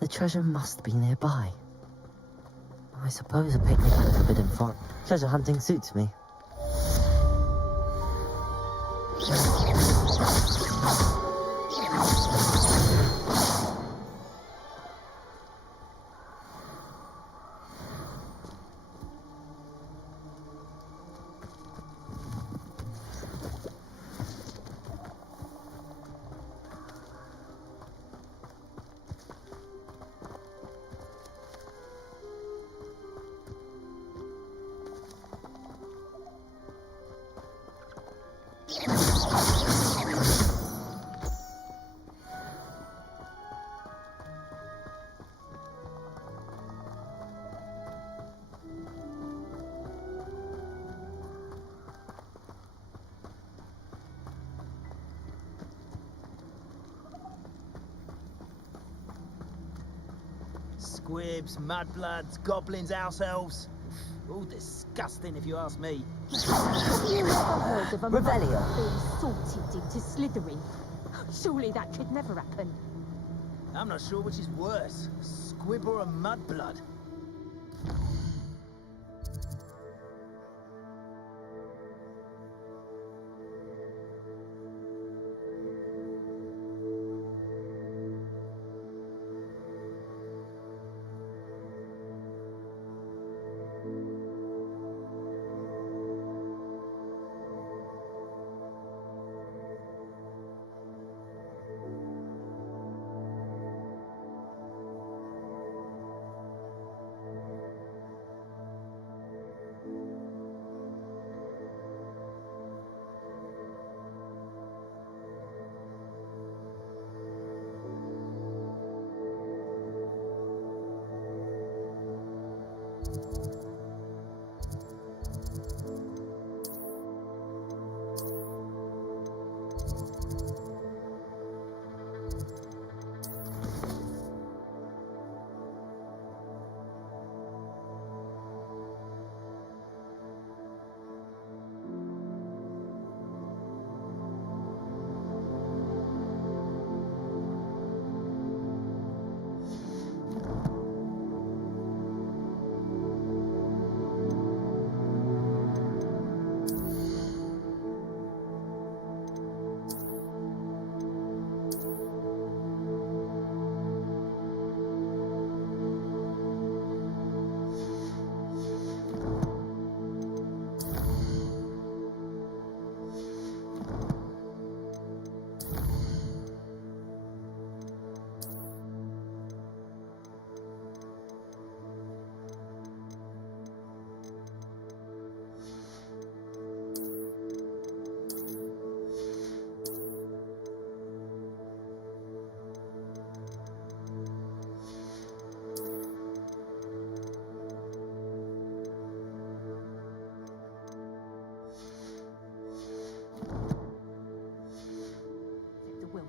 The treasure must be nearby. I suppose a picnic in the Forbidden Forest. Treasure hunting suits me. Squibs, mudbloods, goblins, house elves. All disgusting if you ask me. Have you ever heard of a Revelio. being sorted into Slytherin? Surely that could never happen. I'm not sure which is worse, squib or a mudblood.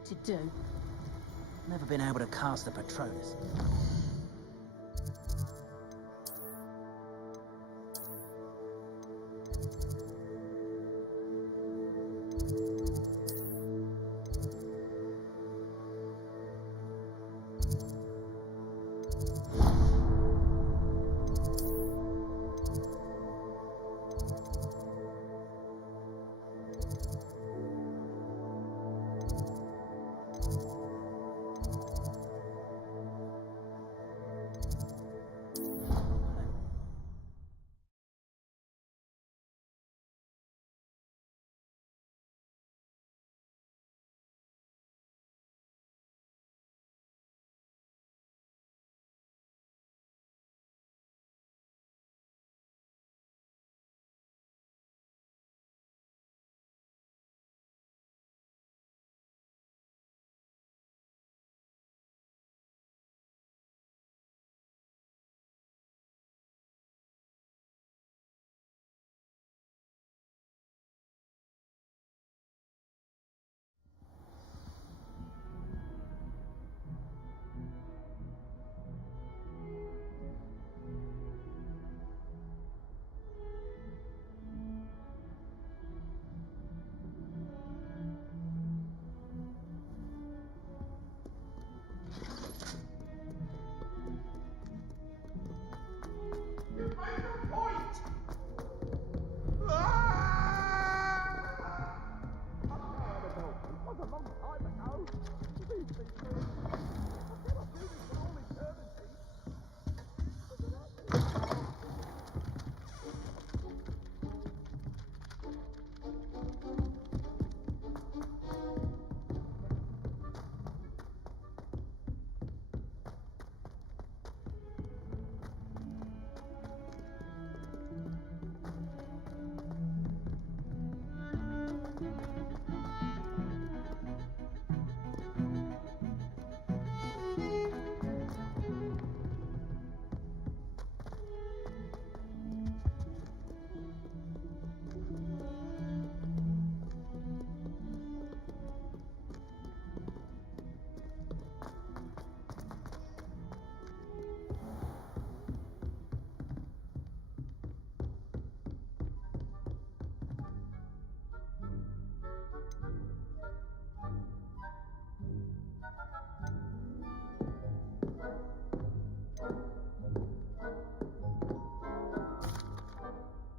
to do. Never been able to cast a Patronus.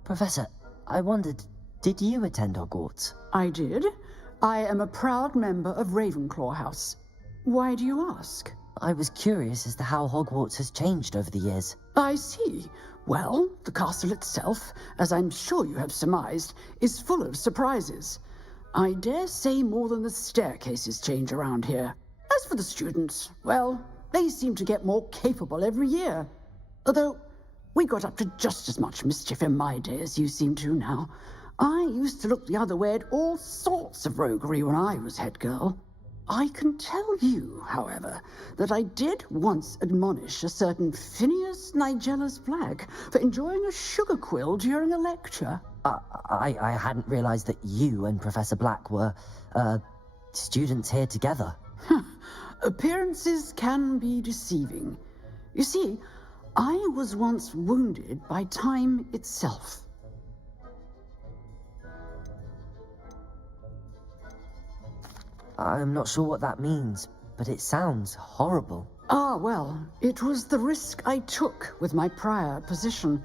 Professor, I wondered, did you attend Hogwarts? I did. I am a proud member of Ravenclaw House. Why do you ask? I was curious as to how Hogwarts has changed over the years. I see. Well, the castle itself, as I'm sure you have surmised, is full of surprises. I dare say more than the staircases change around here. As for the students, well, they seem to get more capable every year. Although, we got up to just as much mischief in my day as you seem to now. I used to look the other way at all sorts of roguery when I was head girl. I can tell you, however, that I did once admonish a certain Phineas Nigellus Black for enjoying a sugar quill during a lecture. I hadn't realized that you and Professor Black were, students here together. Appearances can be deceiving. You see, I was once wounded by time itself. I'm not sure what that means, but it sounds horrible. Ah, well, it was the risk I took with my prior position.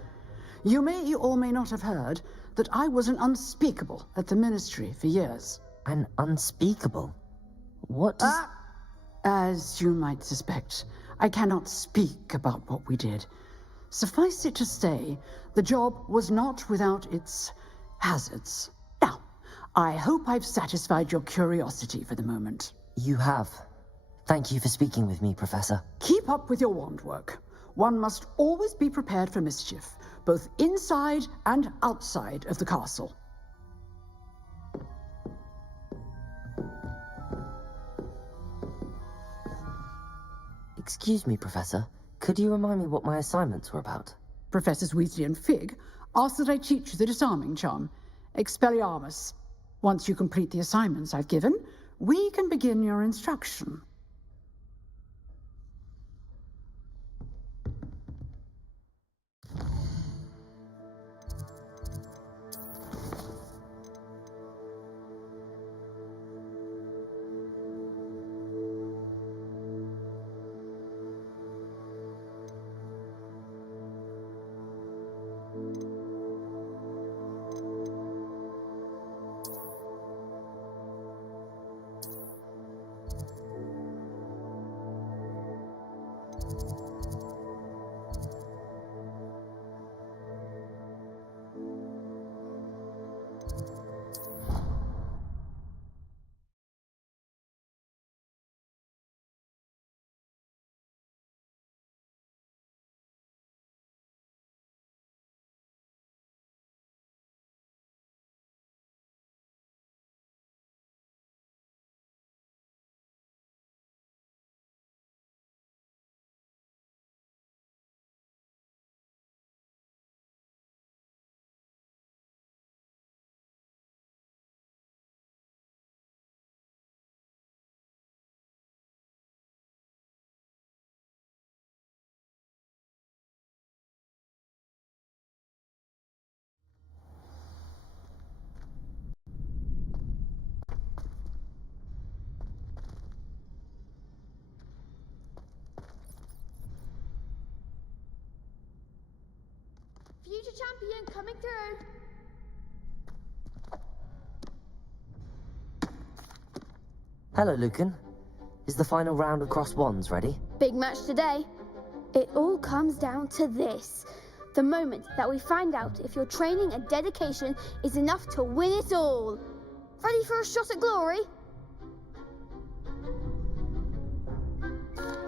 You may or may not have heard that I was an unspeakable at the Ministry for years. An unspeakable? What does... As you might suspect, I cannot speak about what we did. Suffice it to say, the job was not without its hazards. Now, I hope I've satisfied your curiosity for the moment. You have. Thank you for speaking with me, Professor. Keep up with your wand work. One must always be prepared for mischief, both inside and outside of the castle. Excuse me, Professor. Could you remind me what my assignments were about? Professors Weasley and Fig asked that I teach you the disarming charm, Expelliarmus. Once you complete the assignments I've given, we can begin your instruction. Future champion coming through. Hello, Lucan. Is the final round of Cross Wands ready? Big match today. It all comes down to this. The moment that we find out if your training and dedication is enough to win it all. Ready for a shot at glory?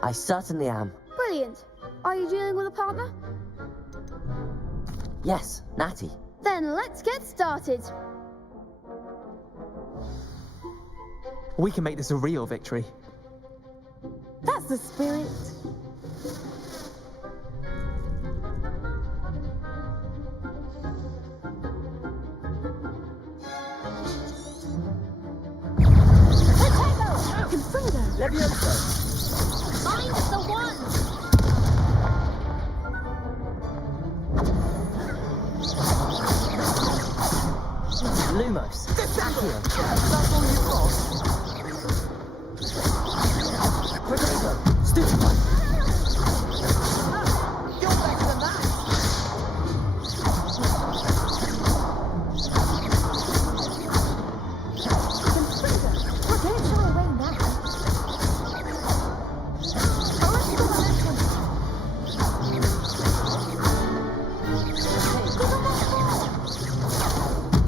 I certainly am. Brilliant. Are you dealing with a partner? Yes, Natty. Then let's get started. We can make this a real victory. That's the spirit. Potato! Confringo! Levioso! Mind the one! Lumos. Accio. That's all you've got? Potato. Stupid one. You're better than that! Confringo, we're going to show away now. Let's go on this one.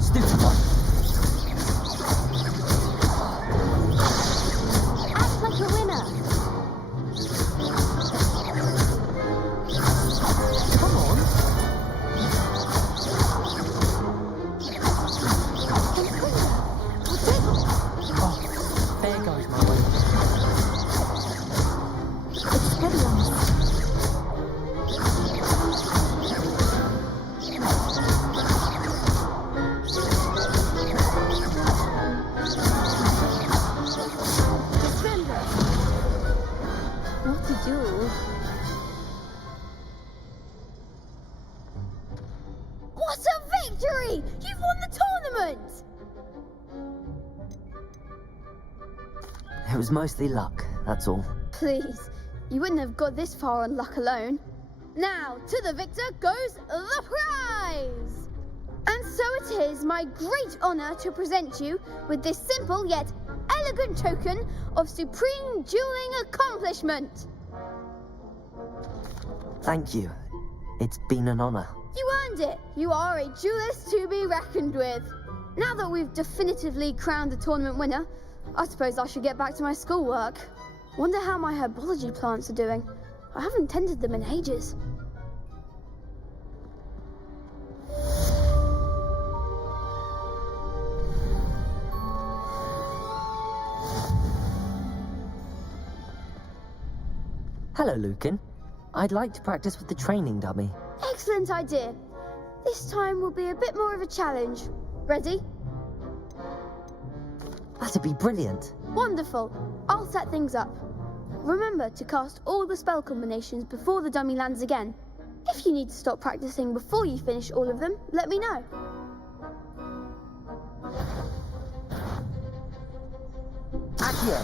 Stupid one. Act like a winner. Come on. Oh, there goes my way. What to do? What a victory! You've won the tournament! It was mostly luck, that's all. Please, you wouldn't have got this far on luck alone. Now, to the victor goes the prize! And so it is my great honor to present you with this simple yet elegant token of supreme dueling accomplishment. Thank you. It's been an honor. You earned it. You are a duelist to be reckoned with. Now that we've definitively crowned the tournament winner, I suppose I should get back to my schoolwork. Wonder how my herbology plants are doing. I haven't tended them in ages. Hello, Lucan. I'd like to practice with the training dummy. Excellent idea. This time will be a bit more of a challenge. Ready? That'd be brilliant. Wonderful. I'll set things up. Remember to cast all the spell combinations before the dummy lands again. If you need to stop practicing before you finish all of them, let me know. Accio!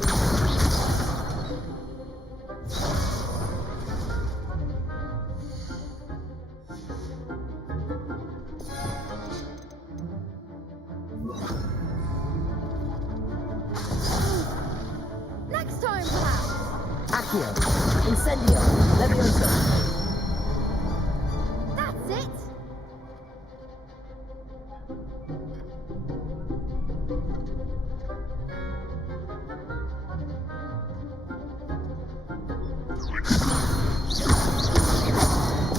Next time, perhaps. Accio! Incendio! Levioso! That's it.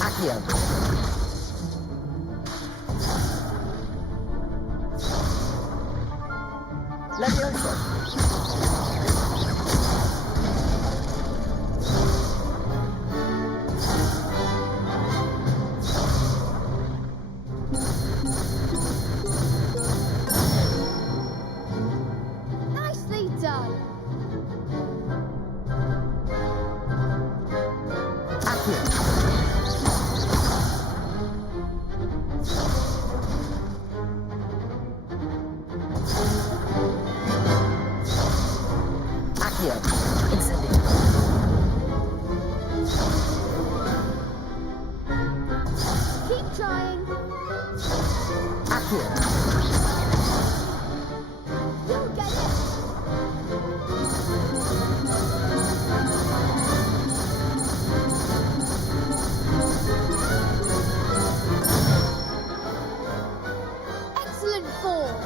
Accio! Levioso! Nicely done. Accio! Accio! Incendio! Keep trying. Accio! You'll get it. Excellent form.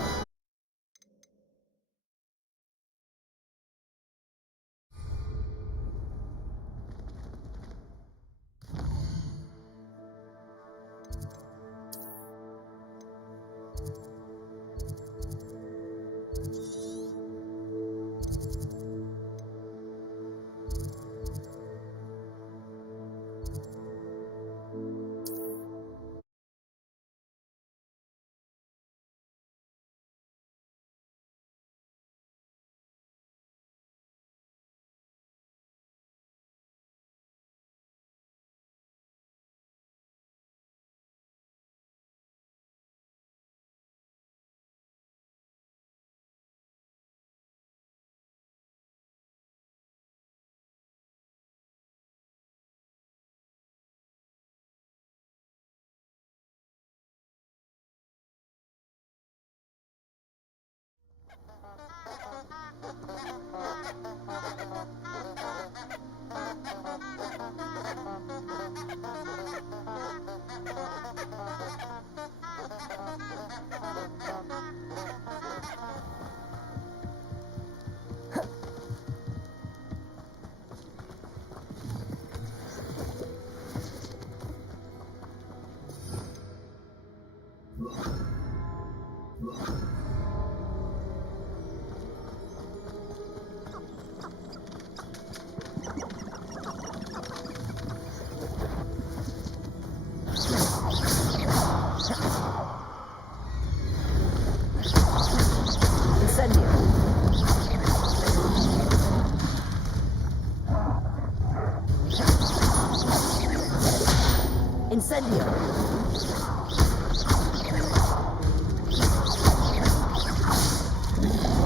Incendio!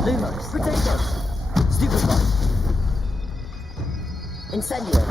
Lumos! Potatoes! Stupefy! Incendio!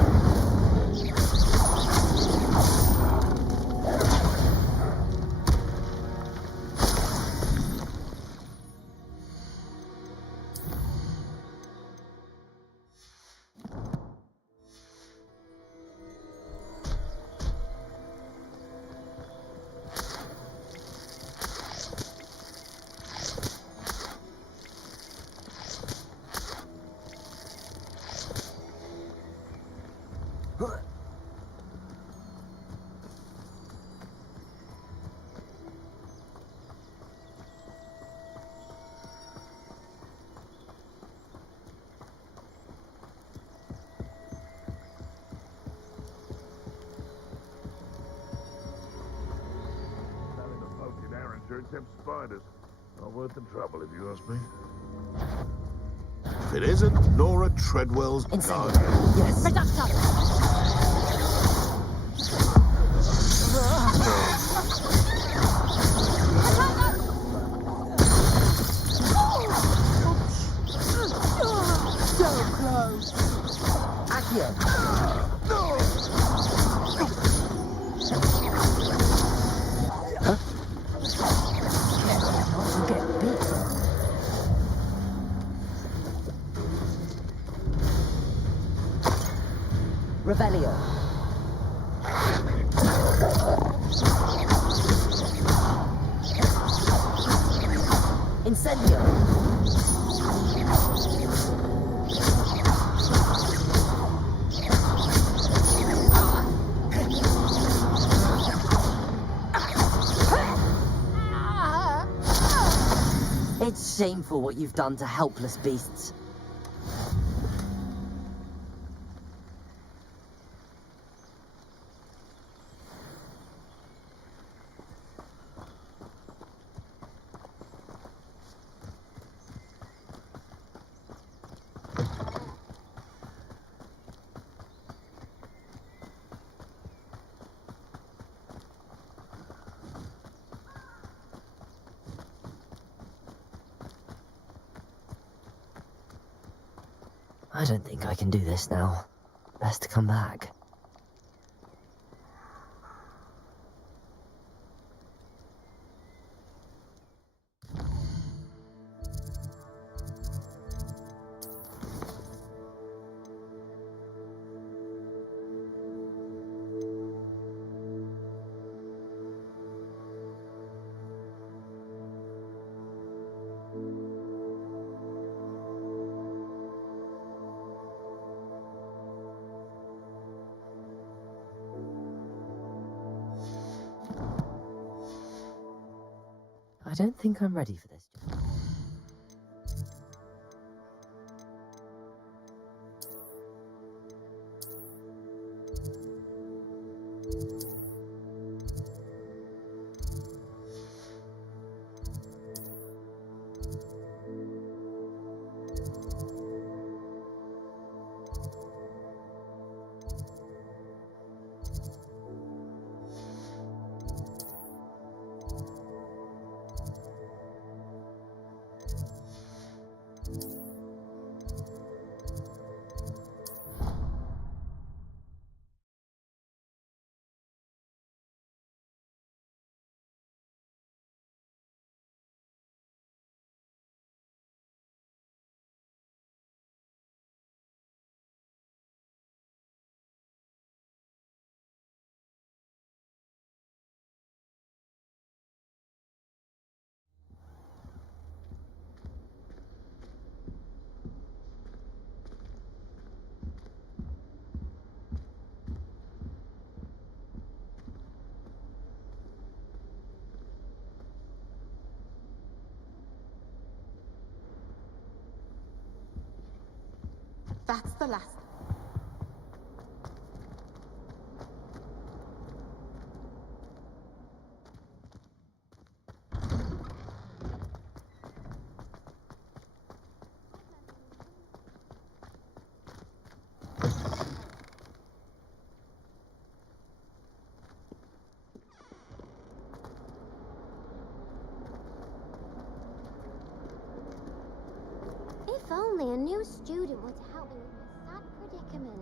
Except spiders. Not worth the trouble, if you ask me. If it isn't Nora Treadwell's garden. Yes. So close. Accio. Huh? Get bit. Revelio. Incendio. It's shameful what you've done to helpless beasts. I don't think I can do this now. Best to come back. I don't think I'm ready for this. That's the last. If only a new student were to help me with my sad predicament.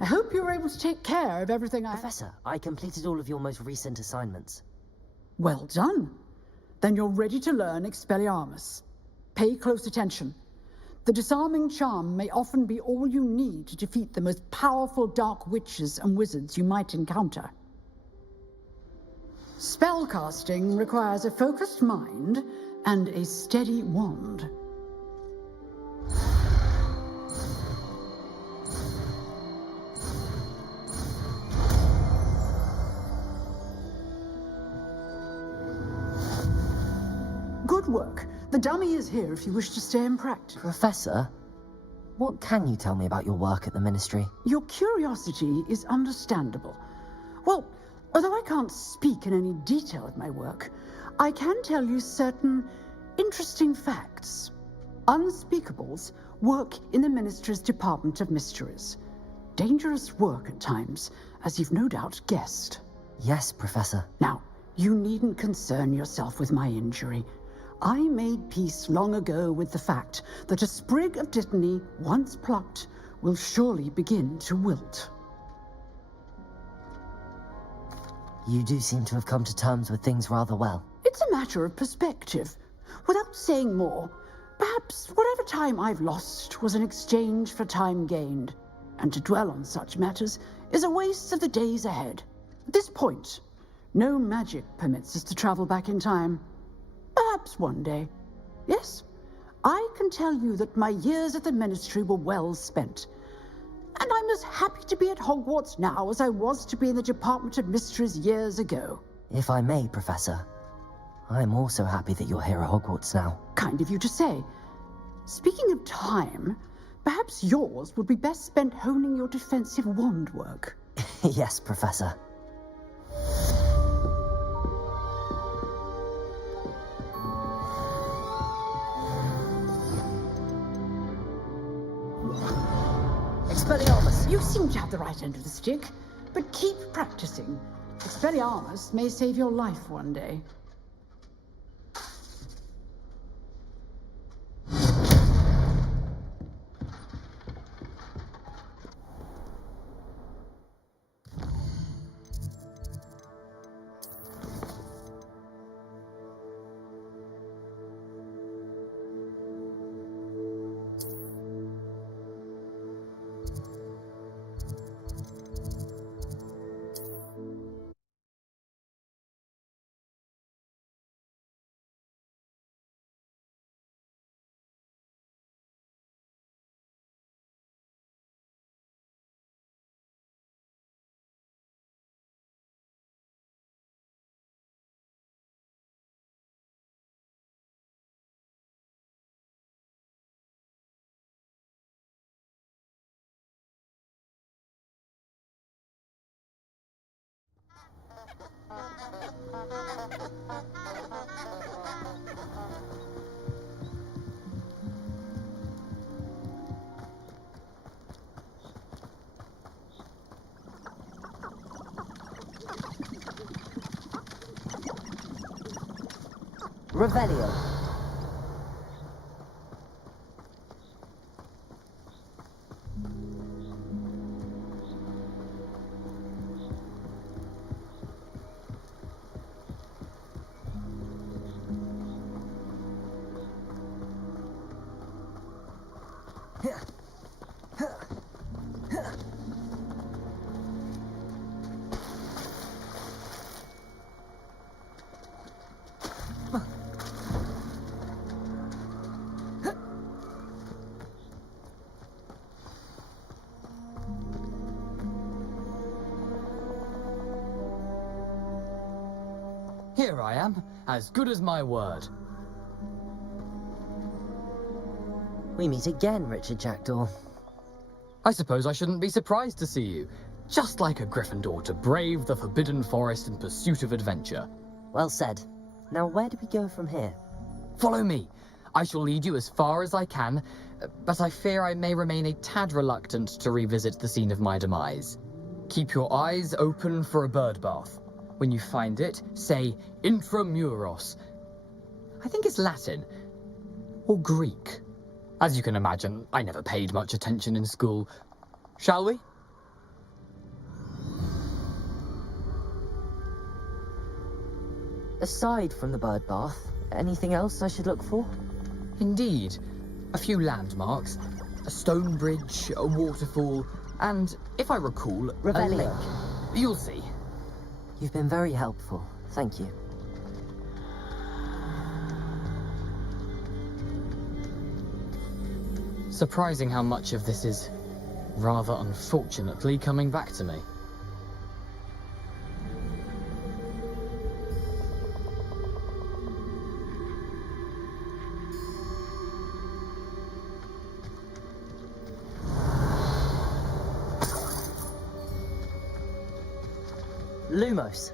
I hope you were able to take care of everything Professor, I completed all of your most recent assignments. Well done. Then you're ready to learn Expelliarmus. Pay close attention. The disarming charm may often be all you need to defeat the most powerful dark witches and wizards you might encounter. Spellcasting requires a focused mind and a steady wand. Good work. The dummy is here if you wish to stay and practice. Professor, what can you tell me about your work at the Ministry? Your curiosity is understandable. Well, although I can't speak in any detail of my work, I can tell you certain interesting facts. Unspeakables work in the Ministry's Department of Mysteries. Dangerous work at times, as you've no doubt guessed. Yes, Professor. Now, you needn't concern yourself with my injury. I made peace long ago with the fact that a sprig of dittany, once plucked, will surely begin to wilt. You do seem to have come to terms with things rather well. It's a matter of perspective. Without saying more, perhaps whatever time I've lost was an exchange for time gained, and to dwell on such matters is a waste of the days ahead. At this point, no magic permits us to travel back in time. Perhaps one day. Yes, I can tell you that my years at the Ministry were well spent. And I'm as happy to be at Hogwarts now as I was to be in the Department of Mysteries years ago. If I may, Professor, I'm also happy that you're here at Hogwarts now. Kind of you to say. Speaking of time, perhaps yours would be best spent honing your defensive wand work. Yes, Professor. Expelliarmus, you seem to have the right end of the stick, but keep practicing. Expelliarmus may save your life one day. Revelio. Here I am, as good as my word. We meet again, Richard Jackdaw. I suppose I shouldn't be surprised to see you. Just like a Gryffindor to brave the Forbidden Forest in pursuit of adventure. Well said. Now where do we go from here? Follow me. I shall lead you as far as I can, but I fear I may remain a tad reluctant to revisit the scene of my demise. Keep your eyes open for a bird bath. When you find it, say Intramuros. I think it's Latin. Or Greek. As you can imagine, I never paid much attention in school. Shall we? Aside from the bird bath, anything else I should look for? Indeed. A few landmarks, a stone bridge, a waterfall, and, if I recall, a Revelio. lake. You'll see. You've been very helpful. Thank you. Surprising how much of this is, rather unfortunately, coming back to me. Lumos.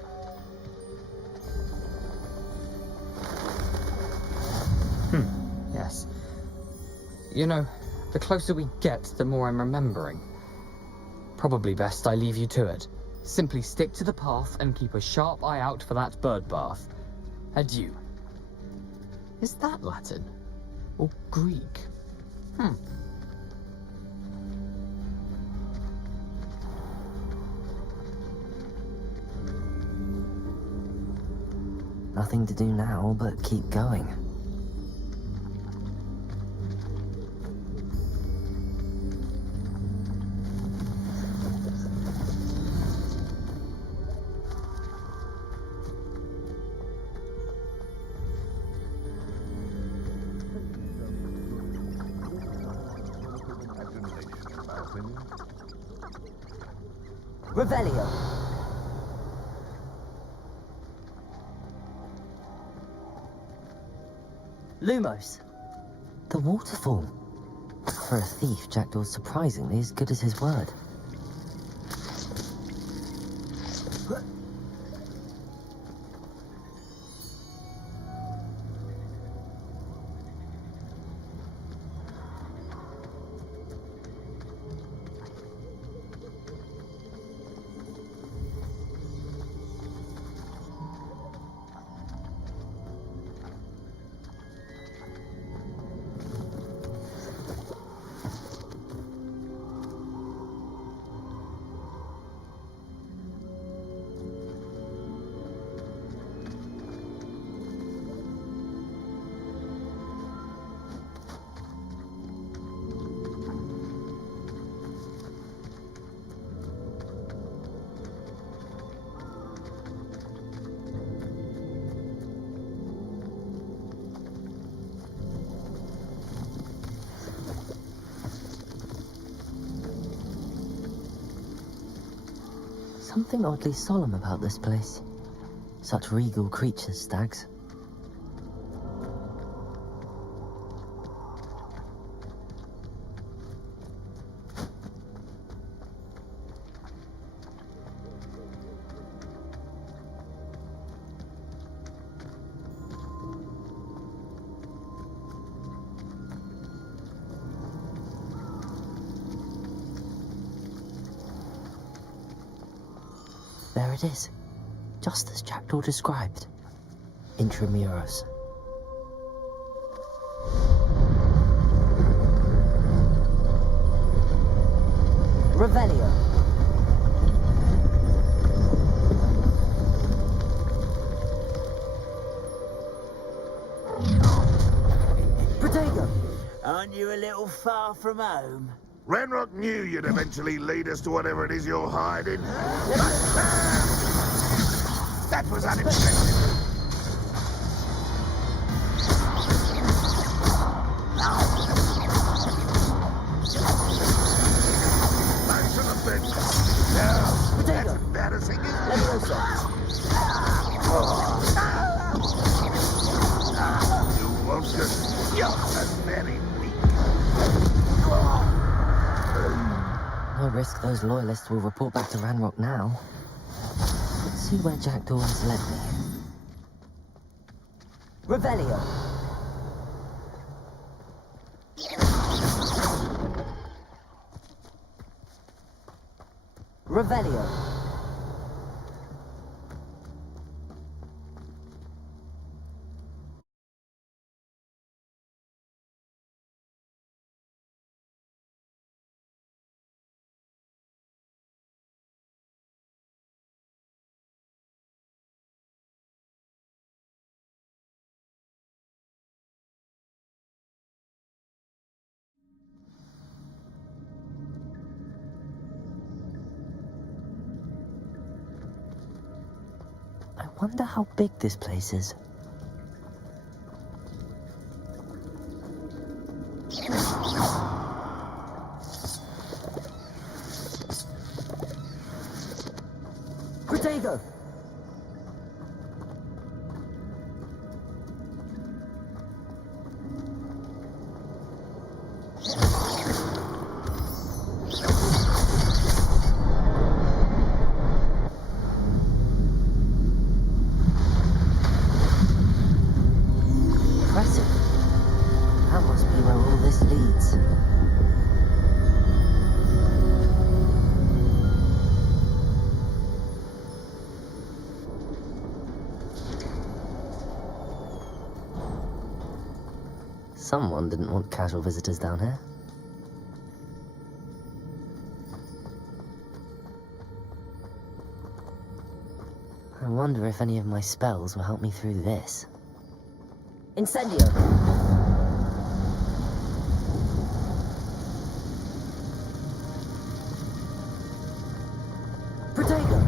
Yes. You know, the closer we get, the more I'm remembering. Probably best I leave you to it. Simply stick to the path and keep a sharp eye out for that bird bath. Adieu. Is that Latin? Or Greek? Nothing to do now but keep going. Revelio. Lumos. The waterfall. For a thief, Jackdaw's surprisingly as good as his word. Something oddly solemn about this place. Such regal creatures, stags. There it is, just as Jackdaw described. Intramuros. Revelio. Protego. Aren't you a little far from home? Ranrock knew you'd eventually lead us to whatever it is you're hiding. That was unexpected. Thanks for the bit. No, that's embarrassing, isn't it? You won't just... You're very weak. No risk those loyalists will report back to Ranrock now. Let's see where Jackdaw has led me. Revelio. Revelio. I wonder how big this place is. Protego! Impressive. That must be where all this leads. Someone didn't want casual visitors down here. I wonder if any of my spells will help me through this. Incendio! Protego!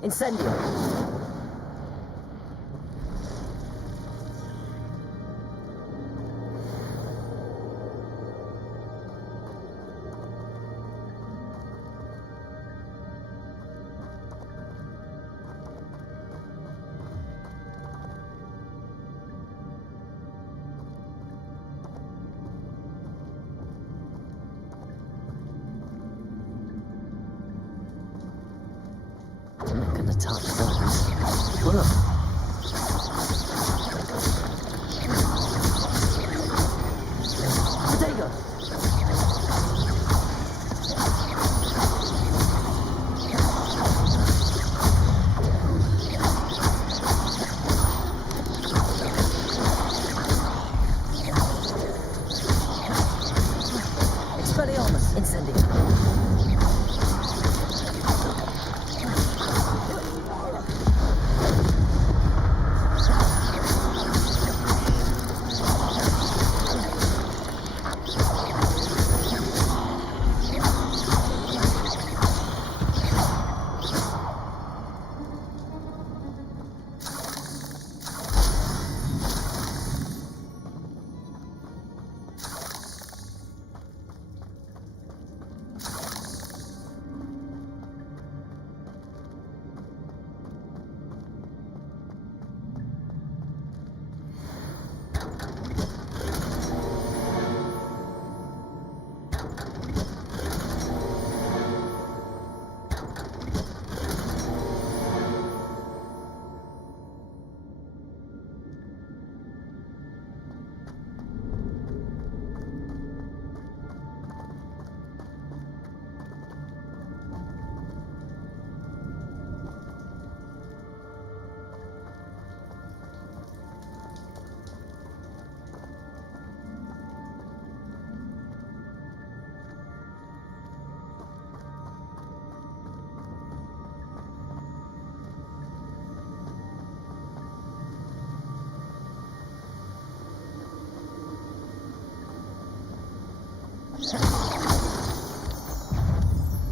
Incendio! I'm not gonna touch those. Whoa. Protego! Expelliarmus! Incendio!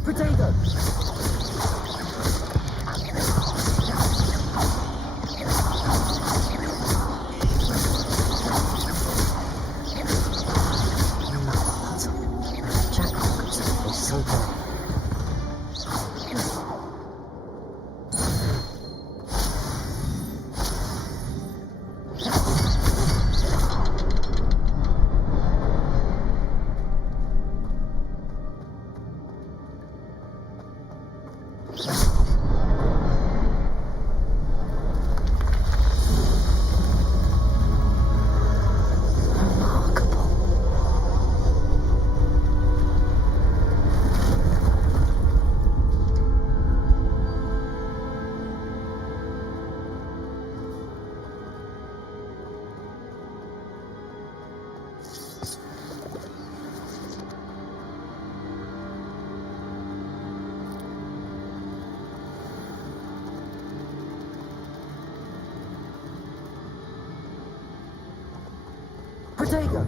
Protego! So good. Protego!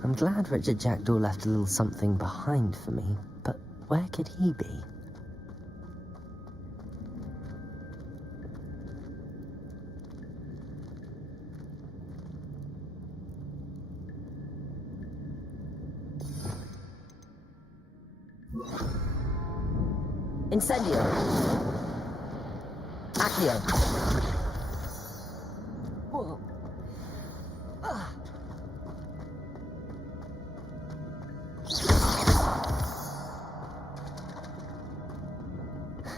I'm glad Richard Jackdaw left a little something behind for me, but where could he be? Incendio! Accio! Whoa.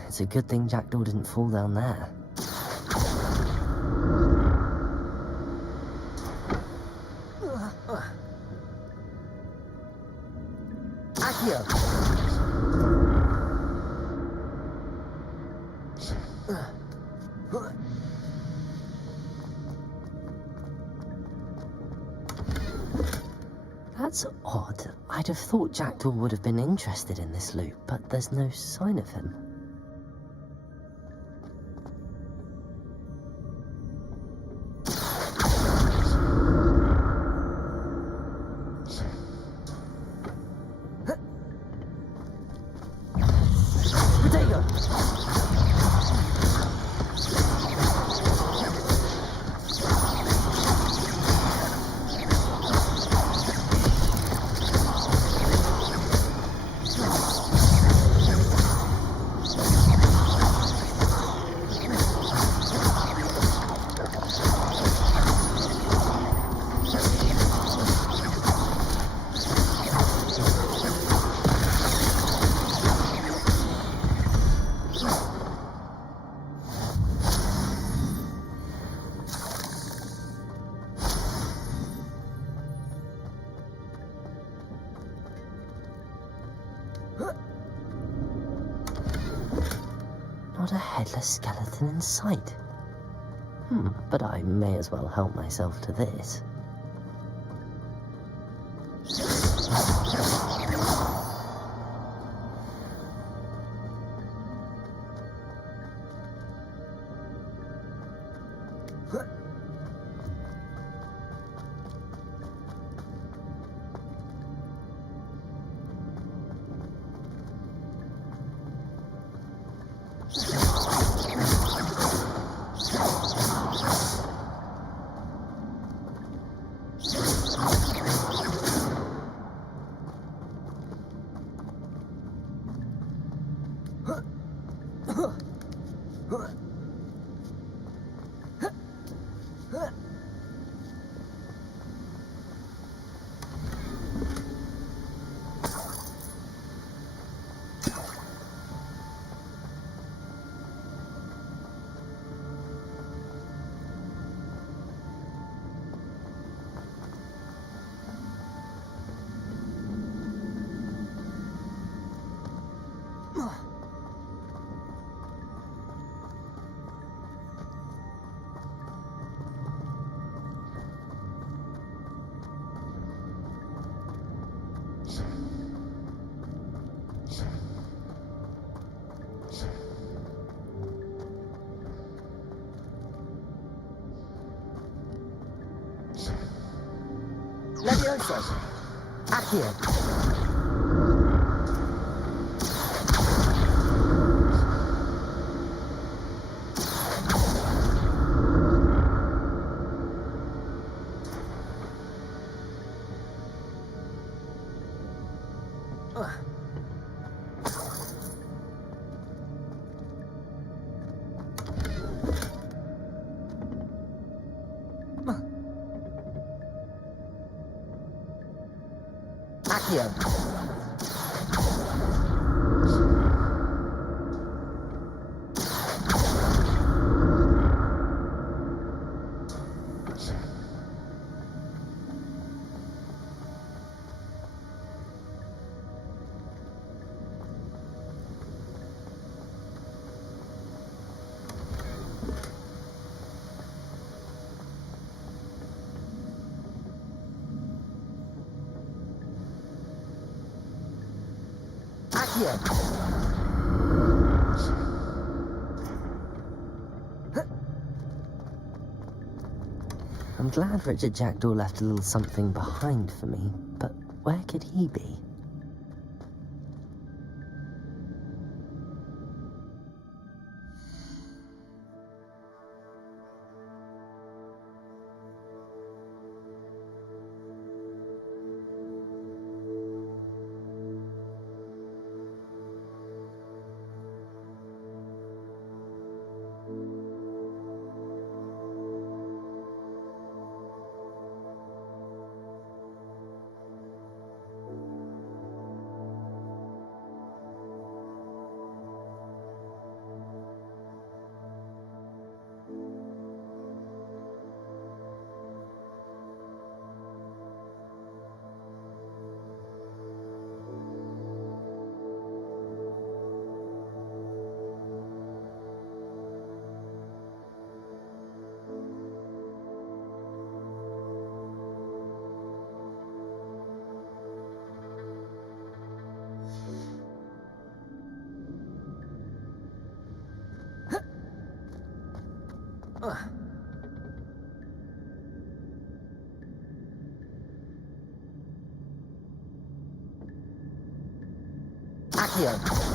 It's a good thing Jackdaw didn't fall down there. Accio! That's odd. I'd have thought Jackdaw would have been interested in this loot, but there's no sign of him. Not a headless skeleton in sight. But I may as well help myself to this. Levioso! Accio! Accio. I'm glad Richard Jackdaw left a little something behind for me, but where could he be? Accio.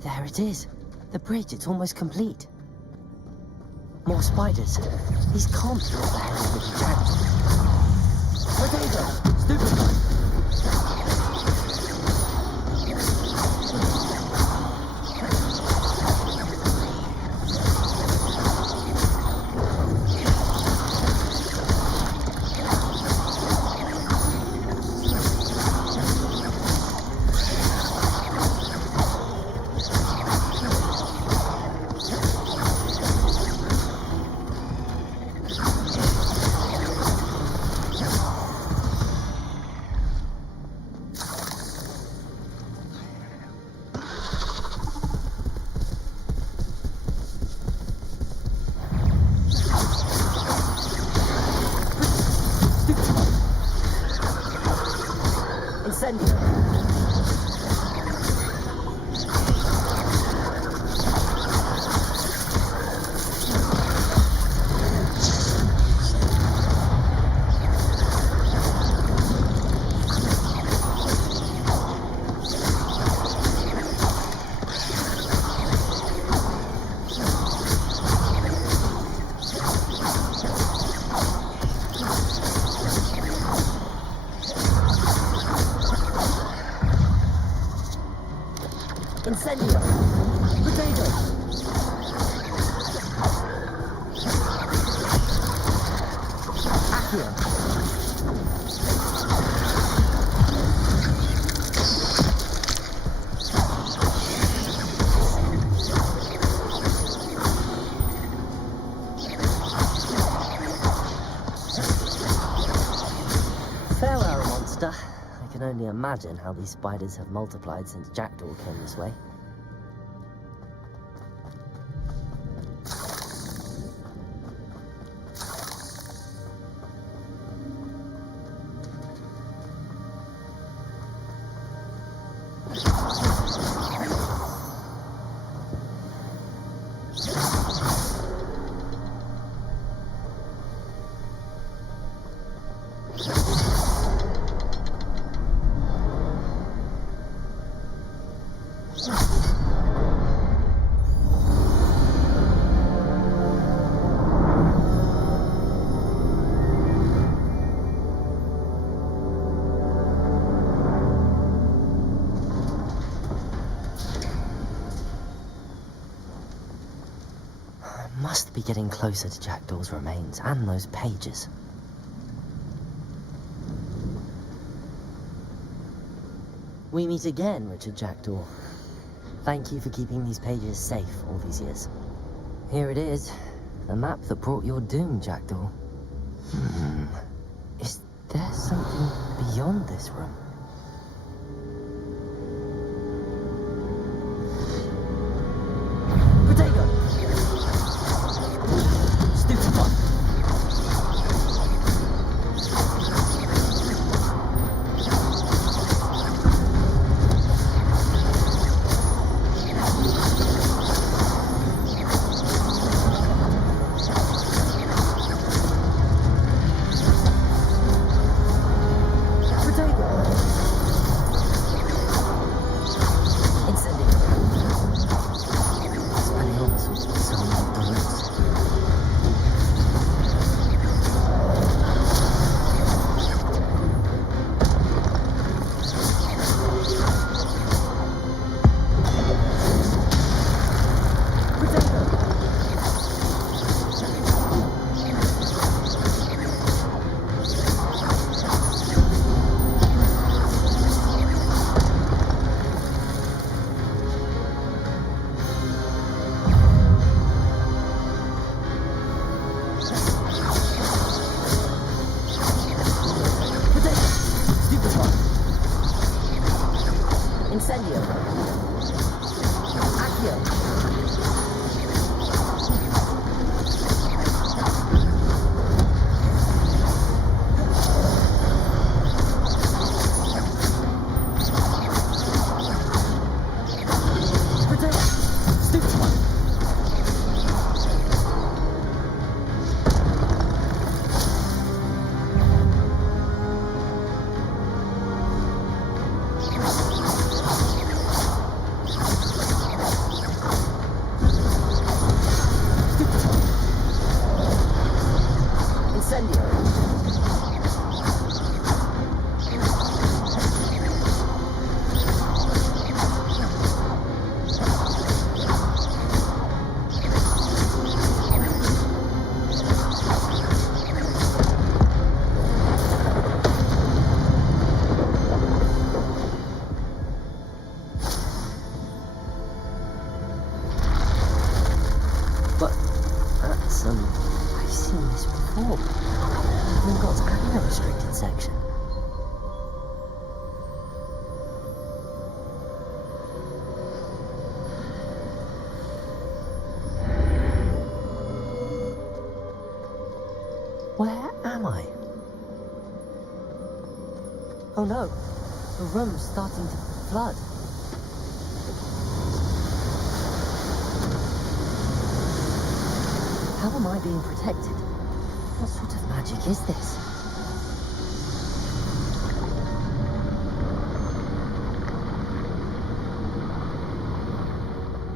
There it is. The bridge, it's almost complete. More spiders. These can't be what the hell is Richard Jackdaw. Potato! Stupid guy! Incendio! Potato! Accio! Farewell, monster. I can only imagine how these spiders have multiplied since Jackdaw came this way. Must be getting closer to Jackdaw's remains and those pages. We meet again, Richard Jackdaw. Thank you for keeping these pages safe all these years. Here it is, the map that brought your doom, Jackdaw. Is there something beyond this room? Potato! Stupid one! I've seen this before. Gringotts and the restricted section. Where am I? Oh no, the room's starting to flood. How am I being protected? What sort of magic is this?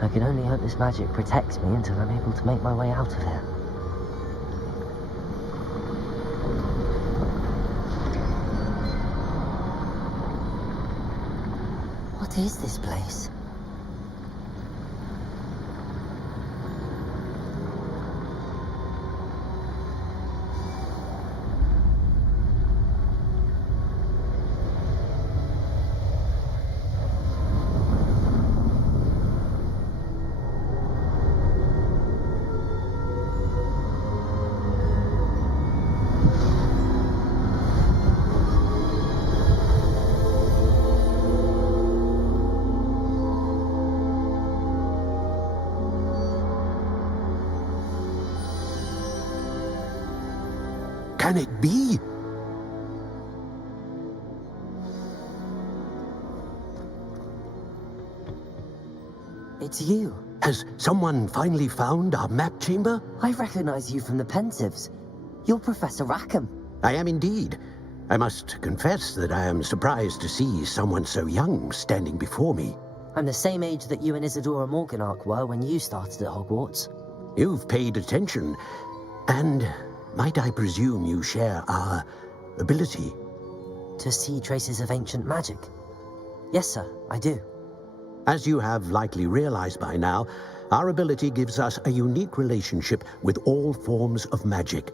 I can only hope this magic protects me until I'm able to make my way out of here. What is this place? Can it be? It's you. Has someone finally found our map chamber? I recognize you from the Pensives. You're Professor Rackham. I am indeed. I must confess that I am surprised to see someone so young standing before me. I'm the same age that you and Isadora Morganach were when you started at Hogwarts. You've paid attention, and might I presume you share our ability? To see traces of ancient magic? Yes, sir, I do. As you have likely realized by now, our ability gives us a unique relationship with all forms of magic.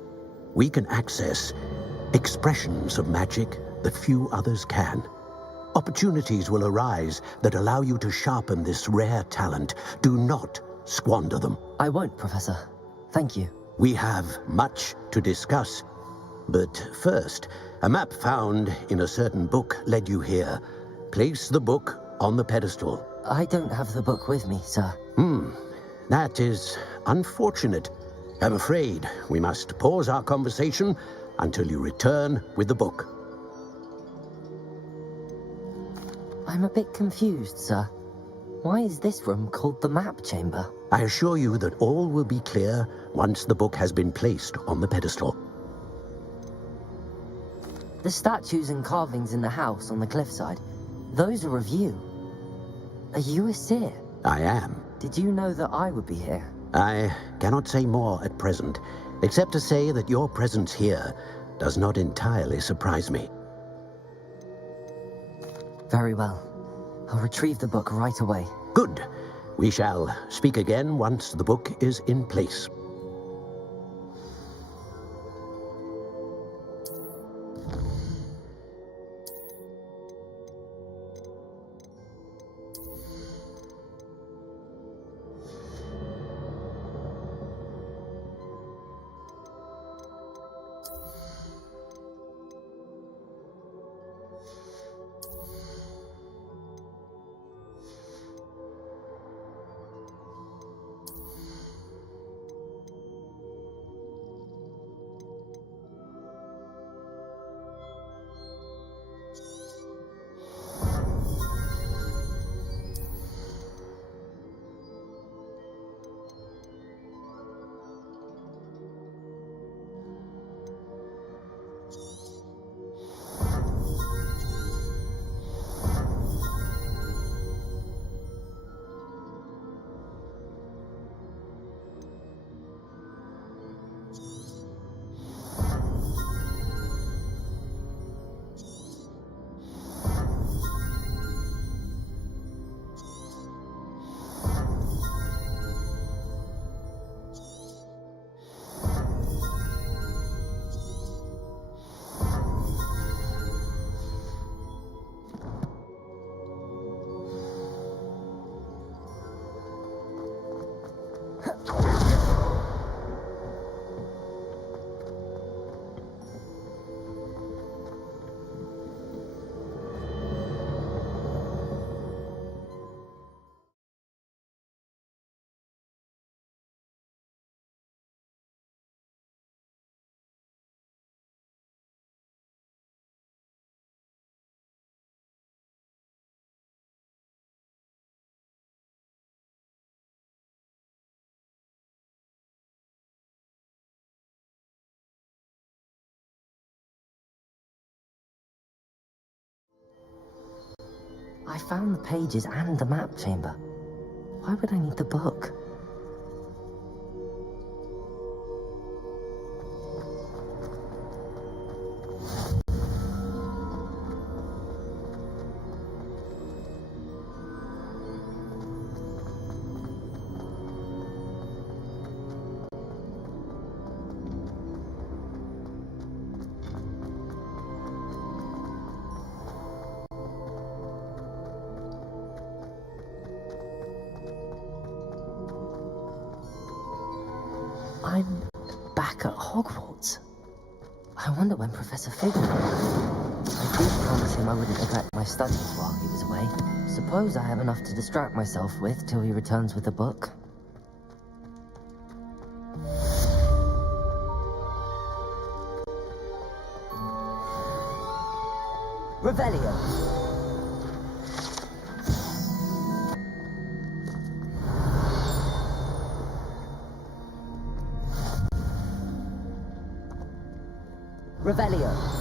We can access expressions of magic that few others can. Opportunities will arise that allow you to sharpen this rare talent. Do not squander them. I won't, Professor. Thank you. We have much to discuss. But first, a map found in a certain book led you here. Place the book on the pedestal. I don't have the book with me, sir. That is unfortunate. I'm afraid we must pause our conversation until you return with the book. I'm a bit confused, sir. Why is this room called the map chamber? I assure you that all will be clear once the book has been placed on the pedestal. The statues and carvings in the house on the cliffside, those are of you. Are you a seer? I am. Did you know that I would be here? I cannot say more at present, except to say that your presence here does not entirely surprise me. Very well. I'll retrieve the book right away. Good. We shall speak again once the book is in place. I found the pages and the map chamber. Why would I need the book? I'm back at Hogwarts. I wonder when Professor Fig will come. I did promise him I wouldn't neglect my studies while he was away. Suppose I have enough to distract myself with till he returns with the book. Revelio. Revelio.